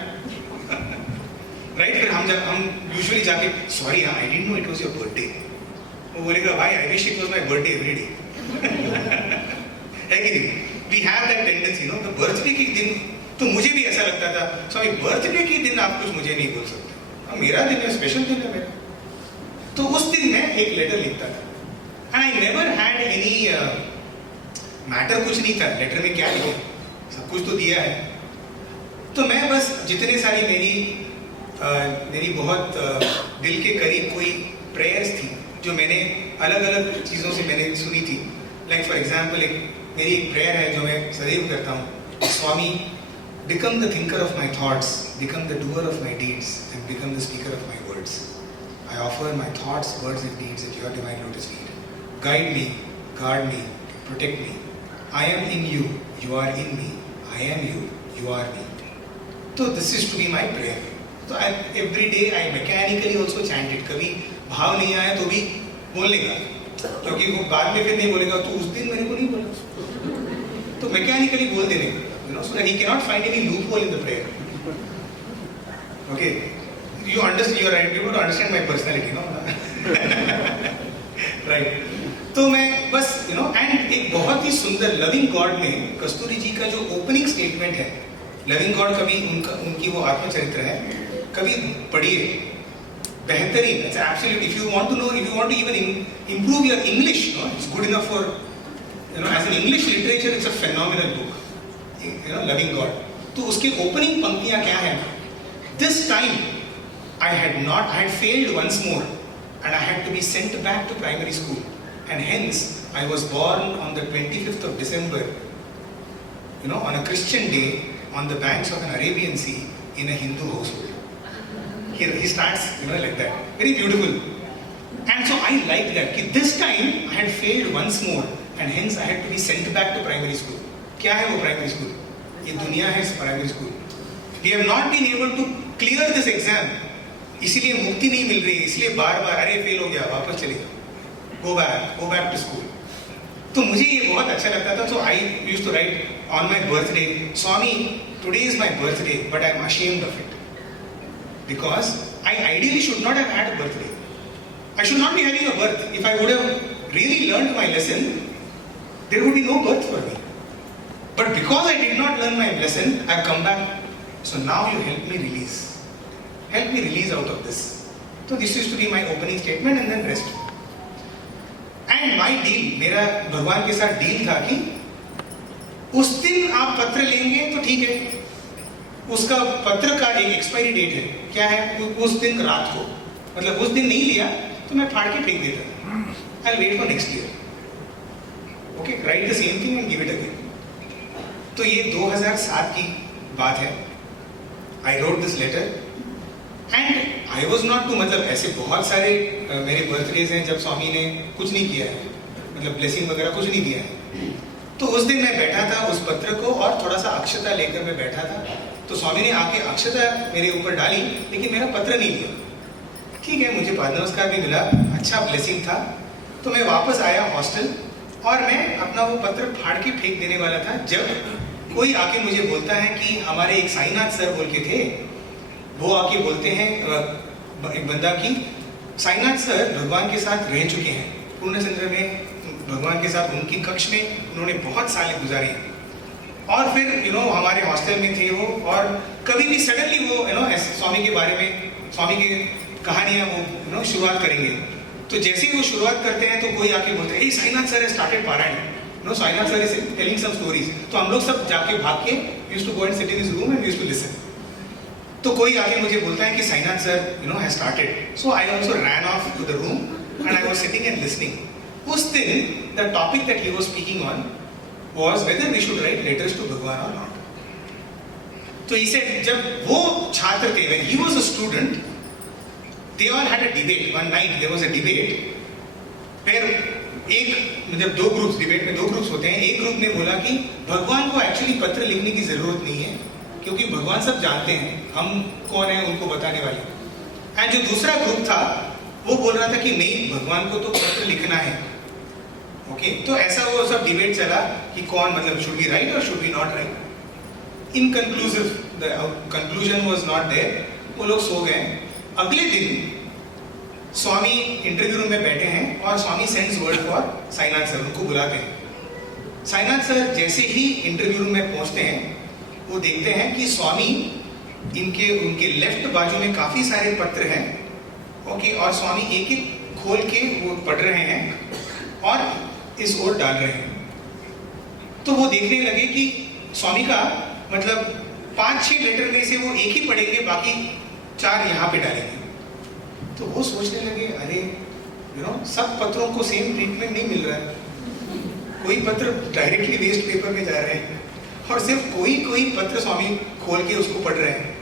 राइट. फिर हम यूजुअली जाके sorry I didn't know it was your birthday. वो बोलेगा भाई I wish it was my birthday every day. है कि नहीं? We have that tendency, the birthday के दिन. तो मुझे भी ऐसा लगता था, स्वामी बर्थडे के दिन आप कुछ मुझे नहीं बोल सकते, मेरा दिन है, स्पेशल दिन है मेरा. तो उस दिन मैं एक लेटर लिखता था. And I never had any matter, कुछ नहीं था लेटर में, क्या लिखे, सब कुछ तो दिया है. तो मैं बस जितने सारी मेरी बहुत दिल के करीब कोई प्रेयर्स थी जो मैंने अलग अलग चीज़ों से मैंने सुनी थी. लाइक फॉर एग्जाम्पल मेरी एक प्रेयर है जो मैं सदैव करता हूँ, स्वामी become the thinker of my thoughts, become the doer of my deeds, and become the speaker of my words. I offer my thoughts, words and deeds at your divine lotus feet. Guide me, guard me, protect me. I am in you, you are in me. I am you, you are me. So this is to be my prayer. So every day I mechanically also chant it. कभी भाव नहीं आया तो भी बोल लेगा, क्योंकि वो बाद में फिर नहीं बोलेगा तो उस दिन मेरे को नहीं बोला. तो मैकेनिकली बोल देने, so that he cannot find any loophole in the prayer. Okay, you understand, you are able to understand my personality, no? Right. तो मैं बस एंड एक बहुत ही सुंदर लविंग गॉड में कस्तूरी जी का जो ओपनिंग स्टेटमेंट है, लविंग गॉड कभी उनकी वो आत्मचरित्र है, कभी पढ़िए, बेहतरीन. It's absolute. If you want to know, if you want to even improve your English, it's good enough for as an English literature, it's a phenomenal book, Loving God. तो उसकी ओपनिंग पंक्तियां क्या हैं? This time I had failed once more and I had to be sent back to primary school, and hence I was born on the 25th of December, on a Christian day on the banks of an Arabian Sea in a Hindu household. Here he starts like that, very beautiful. And so I liked that, कि this time I had failed once more and hence I had to be sent back to primary school. क्या है वो primary school? ये दुनिया है primary school. We have not been able to clear this exam. इसीलिए मुक्ति नहीं मिल रही है, इसलिए बार बार अरे फेल हो गया, वापस चले जाओ, go back to school. तो मुझे ये बहुत अच्छा लगता था. So I used to write on my birthday, Swami, today is my birthday, but I am ashamed of it because I ideally should not have had a birthday. I should not be having a birth. If I would have really learned my lesson, there would be no birth for me. But because I did not learn my lesson, I have come back. So now you help me release. Help me release out of this. So this used to be my opening statement and then rest. And my deal, मेरा भगवान के साथ deal था कि उस दिन आप पत्र लेंगे तो ठीक है, उसका पत्र का एक एक्सपायरी डेट है. क्या है? उस दिन रात को, मतलब उस दिन नहीं लिया तो मैं फाड़ के फेंक देता था. I'll wait for next year. Okay, write the same thing and give it again. तो ये 2007 की बात है. I wrote this letter and I was not to, मतलब ऐसे बहुत सारे मेरे बर्थडेज हैं जब स्वामी ने कुछ नहीं किया है, मतलब ब्लेसिंग वगैरह कुछ नहीं दिया है. तो उस दिन मैं बैठा था उस पत्र को और थोड़ा सा अक्षता लेकर मैं बैठा था. तो स्वामी ने आके अक्षता मेरे ऊपर डाली, लेकिन मेरा पत्र नहीं दिया. ठीक है, मुझे पाद नमस्कार भी मिला, अच्छा ब्लेसिंग था. तो मैं वापस आया हॉस्टल और मैं अपना वो पत्र फाड़ के फेंक देने वाला था, जब कोई आके मुझे बोलता है कि हमारे एक साईनाथ सर बोल के थे, वो आके बोलते हैं एक बंदा की साईनाथ सर भगवान के साथ रह चुके हैं, पूर्णचंद्र में भगवान के साथ उनकी कक्ष में उन्होंने बहुत साल गुजारे. और फिर हमारे हॉस्टल में थे वो, और कभी भी सडनली वो स्वामी के बारे में, स्वामी की कहानियां वो शुरुआत करेंगे. तो जैसे ही वो शुरुआत करते हैं तो कोई आके बोलते हैं, hey, Sainath sir started parayan, Sainath sir is telling some stories. तो हम लोग सब जाके भाग के used to go and sit in his room and used to listen. तो कोई आके मुझे बोलता है कि Sainath sir has started. So I also ran off to the room and I was sitting and listening. उस दिन the topic that he was speaking on was whether we should write letters to भगवान और not. तो he said, जब वो छात्र थे, when he was a student, they all had a debate. One night there was a debate where जब दो groups, debate में दो ग्रुप्स होते हैं. एक ग्रुप ने बोला कि भगवान को एक्चुअली पत्र लिखने की जरूरत नहीं है, क्योंकि भगवान सब जानते हैं, हम कौन है उनको बताने वाले. एंड जो दूसरा ग्रुप था वो बोल रहा था कि नहीं, भगवान को तो पत्र लिखना है. ओके, तो ऐसा वो सब डिबेट चला कि कौन, मतलब शुड वी राइट और should we not write. Inconclusive, the conclusion was not there. वो लोग सो गए. अगले दिन स्वामी इंटरव्यू रूम में बैठे हैं और Swami sends word for Sainath sir, उनको बुलाते हैं. साईनाथ सर जैसे ही इंटरव्यू रूम में पहुंचते हैं, वो देखते हैं कि स्वामी उनके लेफ्ट बाजू में काफी सारे पत्र हैं. ओके, और स्वामी एक एक खोल के वो पढ़ रहे हैं और इस ओर डाल रहे हैं. तो वो देखने लगे कि स्वामी का मतलब 5-6 लेटर में से वो एक ही पढ़ेंगे, बाकी 4 यहाँ पे डालेंगे. तो वो सोचने लगे, अरे सब पत्रों को सेम ट्रीटमेंट नहीं मिल रहा है. कोई पत्र डायरेक्टली वेस्ट पेपर में जा रहे हैं और सिर्फ कोई पत्र स्वामी खोल के उसको पढ़ रहे हैं.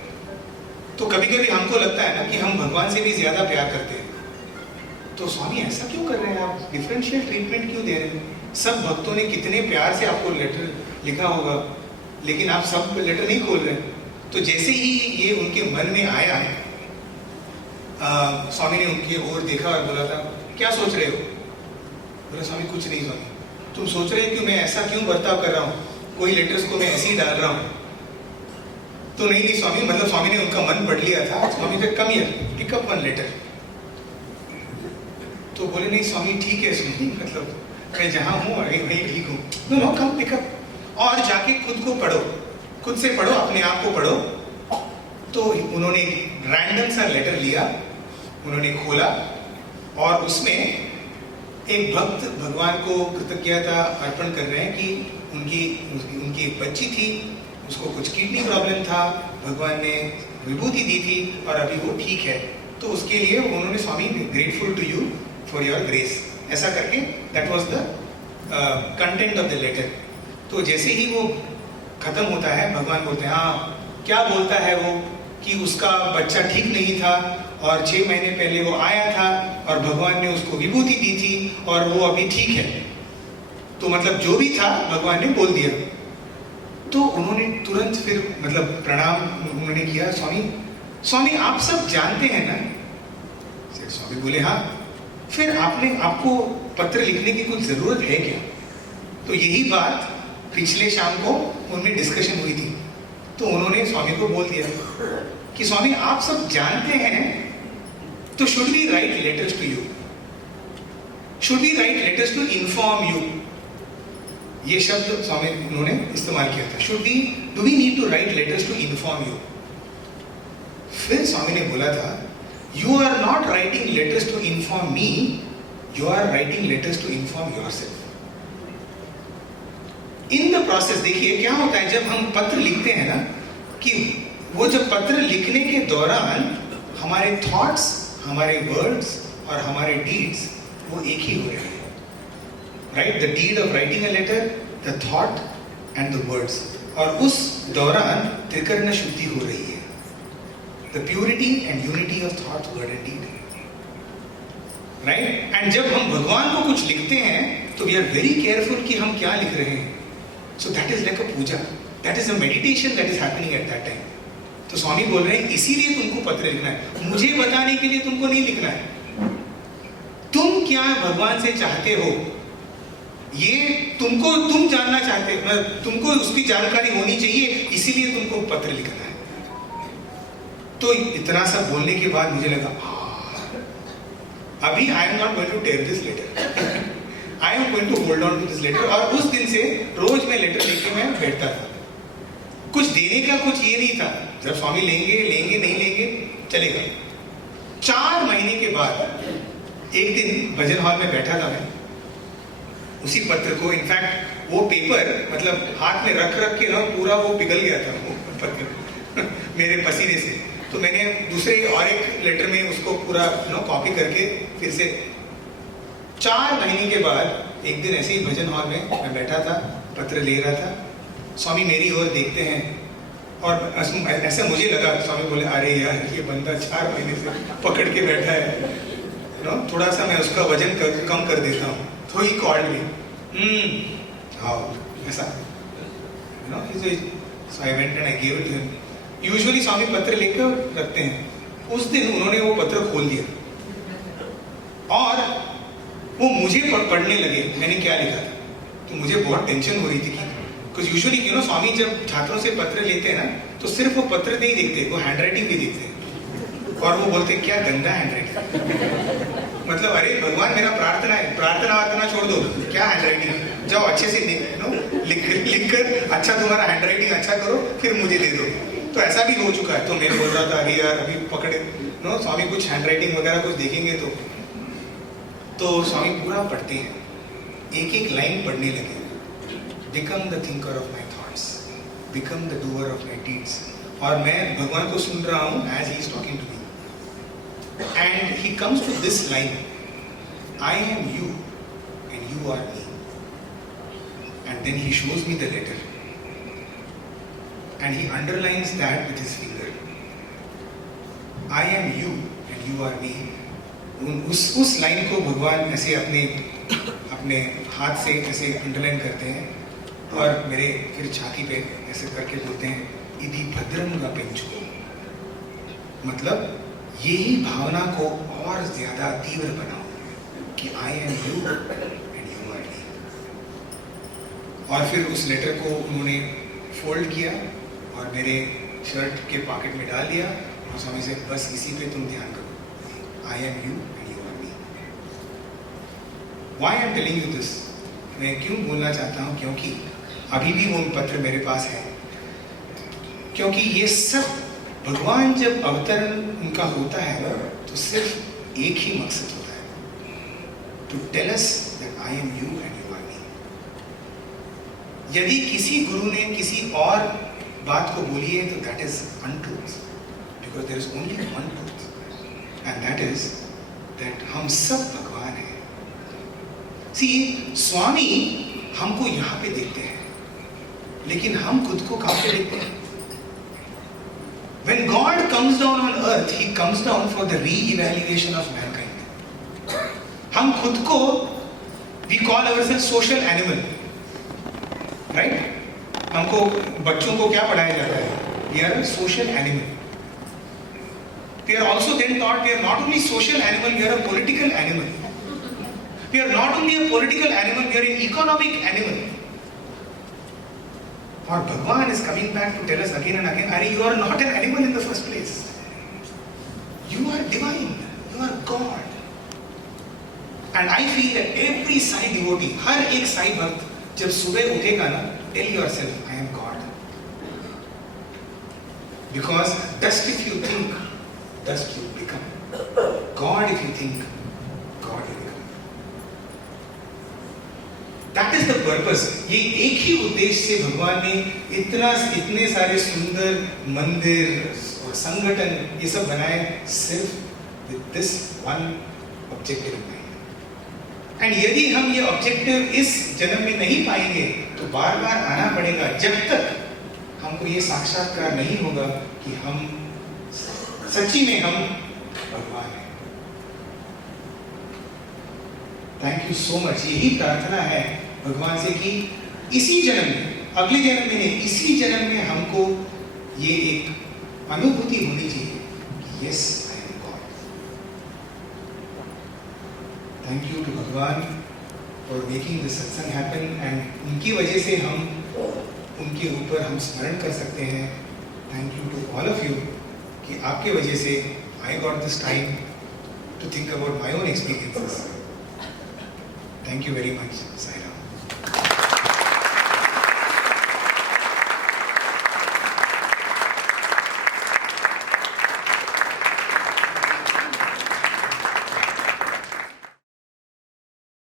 तो कभी कभी हमको लगता है ना कि हम भगवान से भी ज्यादा प्यार करते हैं. तो स्वामी ऐसा क्यों कर रहे हैं, आप डिफरेंशियल ट्रीटमेंट क्यों दे रहे हैं? सब भक्तों ने कितने प्यार से आपको लेटर लिखा होगा, लेकिन आप सब लेटर नहीं खोल रहे. तो जैसे ही ये उनके मन में आया, स्वामी ने उनकी ओर देखा और बोला था, क्या सोच रहे हो? बोला, स्वामी कुछ नहीं स्वामी, तुम सोच रहे हो कि मैं ऐसा क्यों बर्ताव कर रहा हूँ? कोई लेटर्स को मैं ऐसे ही डाल रहा हूँ। तो नहीं स्वामी, मतलब स्वामी ने उनका मन पढ़ लिया था। स्वामी से come here, pick up one letter. तो बोले नहीं स्वामी ठीक है स्वामी, मतलब मैं जहाँ हूँ वहीं ठीक हूँ। नो नो कम पिक अप, और जाके खुद को पढ़ो, खुद से पढ़ो, अपने आप को पढ़ो। तो उन्होंने रैंडम सा लेटर लिया, उन्होंने खोला और उसमें एक भक्त भगवान को कृतज्ञता अर्पण कर रहे हैं कि उनकी एक बच्ची थी, उसको कुछ किडनी प्रॉब्लम था, भगवान ने विभूति दी थी और अभी वो ठीक है। तो उसके लिए उन्होंने Swami grateful to you for your grace, ऐसा करके that was the content of the letter. तो जैसे ही वो खत्म होता है, भगवान बोलते हैं हाँ क्या बोलता है वो कि उसका बच्चा ठीक नहीं था और 6 महीने पहले वो आया था और भगवान ने उसको विभूति दी थी और वो अभी ठीक है। तो मतलब जो भी था भगवान ने बोल दिया। तो उन्होंने तुरंत फिर मतलब प्रणाम उन्होंने किया, स्वामी आप सब जानते हैं ना? स्वामी बोले हाँ। फिर आपको पत्र लिखने की कुछ जरूरत है क्या? तो यही बात पिछले शाम को उनमें डिस्कशन हुई थी। तो उन्होंने स्वामी को बोल दिया कि स्वामी आप सब जानते हैं, तो should we write letters to you, should we write letters to inform you. ये शब्द स्वामी उन्होंने इस्तेमाल किया था, do we need to write letters to inform you. फिर स्वामी ने बोला था, you are not writing letters to inform me, you are writing letters to inform yourself. In the process देखिए क्या होता है जब हम पत्र लिखते हैं ना, कि वो जब पत्र लिखने के दौरान हमारे थॉट्स, हमारे वर्ड्स और हमारे डीड्स वो एक ही हो रहे हैं। Right, the deed of writing a letter, the thought and the words. और उस दौरान त्रिकर्ण शुद्धि हो रही है, the purity and unity of thought, word and deed. Right, and जब हम भगवान को कुछ लिखते हैं तो वी आर वेरी केयरफुल कि हम क्या लिख रहे हैं। So that is like a puja, that is a meditation that is happening at that time. तो स्वामी बोल रहे हैं इसीलिए तुमको पत्र लिखना है, मुझे बताने के लिए तुमको नहीं लिखना है। तुम क्या भगवान से चाहते हो ये तुम जानना चाहते हो, तुमको उसकी जानकारी होनी चाहिए, इसीलिए तुमको पत्र लिखना है। तो इतना सब बोलने के बाद मुझे लगा अभी I am not going to tear this letter, I am going to hold on to this letter. और उस दिन से रोज मैं लेटर लेके मैं बैठता था। कुछ देने का कुछ ये नहीं था, जब स्वामी लेंगे नहीं लेंगे चलेगा। 4 महीने के बाद एक दिन भजन हॉल में बैठा था मैं, उसी पत्र को, इनफैक्ट वो पेपर मतलब हाथ में रख के ना पूरा वो पिघल गया था वो पत्र मेरे पसीने से। तो मैंने दूसरे और एक लेटर में उसको पूरा कॉपी करके फिर से 4 महीने के बाद एक दिन ऐसे ही भजन हॉल में मैं बैठा था, पत्र ले रहा था। स्वामी मेरी ओर देखते हैं और ऐसा मुझे लगा, स्वामी बोले अरे यार ये बंदा 4 महीने से पकड़ के बैठा है, थोड़ा सा मैं उसका वजन कम कर देता हूँ। तो ही कॉल्ड मी, हाउ ऐसा, so I went and I gave it to him. Usually Swami पत्र लेकर रखते हैं। उस दिन उन्होंने वो पत्र खोल दिया और वो मुझे पढ़ने लगे मैंने क्या लिखा था। तो मुझे बहुत टेंशन हो रही थी कि कुछ यूजुअली स्वामी जब छात्रों से पत्र लेते हैं ना तो सिर्फ वो पत्र नहीं देखते, वो हैंडराइटिंग भी देखते हैं और वो बोलते क्या गंदा हैंडराइटिंग। मतलब अरे भगवान मेरा प्रार्थना है, प्रार्थना छोड़ दो, क्या हैंडराइटिंग, जाओ अच्छे से लिख कर अच्छा तुम्हारा हैंडराइटिंग अच्छा करो फिर मुझे दे दो। तो ऐसा भी हो चुका है। तो मैं बोल रहा था अरे यार अभी पकड़े स्वामी कुछ हैंडराइटिंग वगैरह कुछ देखेंगे तो स्वामी पूरा पढ़ते हैं, एक एक लाइन पढ़ने लगे। Become the thinker of my thoughts, become the doer of my deeds. और मैं भगवान को सुन रहा हूँ as he is talking to me and he comes to this line, I am you and you are me. And then he shows me the letter and he underlines that with his finger. I am you and you are me. उस line को भगवान ऐसे अपने हाथ से ऐसे underline करते हैं और मेरे फिर छाती पे ऐसे करके बोलते हैं इधि भद्रम का पेंचो। मतलब यही भावना को और ज्यादा तीव्र बनाओ कि I am you and you are me। और फिर उस लेटर को उन्होंने फोल्ड किया और मेरे शर्ट के पॉकेट में डाल दिया और स्वामी से बस इसी पे तुम ध्यान करो, I am you and you are me. Why I am telling you this, मैं क्यों बोलना चाहता हूँ, क्योंकि अभी भी वो पत्र मेरे पास है, क्योंकि ये सब भगवान जब अवतरण उनका होता है ना, तो सिर्फ एक ही मकसद होता है, to tell us that I am you and you are me. यदि किसी गुरु ने किसी और बात को बोली है तो that is untruth, because there is only one truth and that is that हम सब भगवान हैं। सी, स्वामी हमको यहाँ पे देखते हैं, लेकिन हम खुद को कहाँ पे देखते हैं? When God comes down on earth, He comes down for the re-evaluation of mankind. हम खुद को, we call ourselves social animal, right? हमको बच्चों को क्या पढ़ाया जाता है? We are a social animal. We are also then taught we are not only social animal, we are a political animal. We are not only a political animal, we are an economic animal. Or Bhagwan is coming back to tell us again and again, Ari, you are not an animal in the first place. You are divine. You are God. And I feel that every Sai devotee, हर एक Sai भक्त जब सुबह उठेगा ना, tell yourself, I am God. Because dust if you think, dust you become. God if you think, God you become. That is the purpose. ये एक ही उद्देश्य से भगवान ने इतने सारे सुंदर मंदिर और संगठन ये सब बनाए, सिर्फ with this one objective in mind. And यदि हम ये objective इस जन्म में नहीं पाएंगे तो बार बार आना पड़ेगा, जब तक हमको ये साक्षात्कार नहीं होगा कि हम सच्ची में हम भगवान हैं। Thank you so much. यही प्रार्थना है भगवान से कि इसी जन्म में, अगले जन्म में नहीं, इसी जन्म में हमको ये एक अनुभूति होनी चाहिए कि yes I am God. Thank you to Bhagwan for making this satsang happen, and उनकी वजह से हम उनके ऊपर हम स्मरण कर सकते हैं। Thank you to all of you कि आपके वजह से I got this time to think about my own experiences. Thank you very much.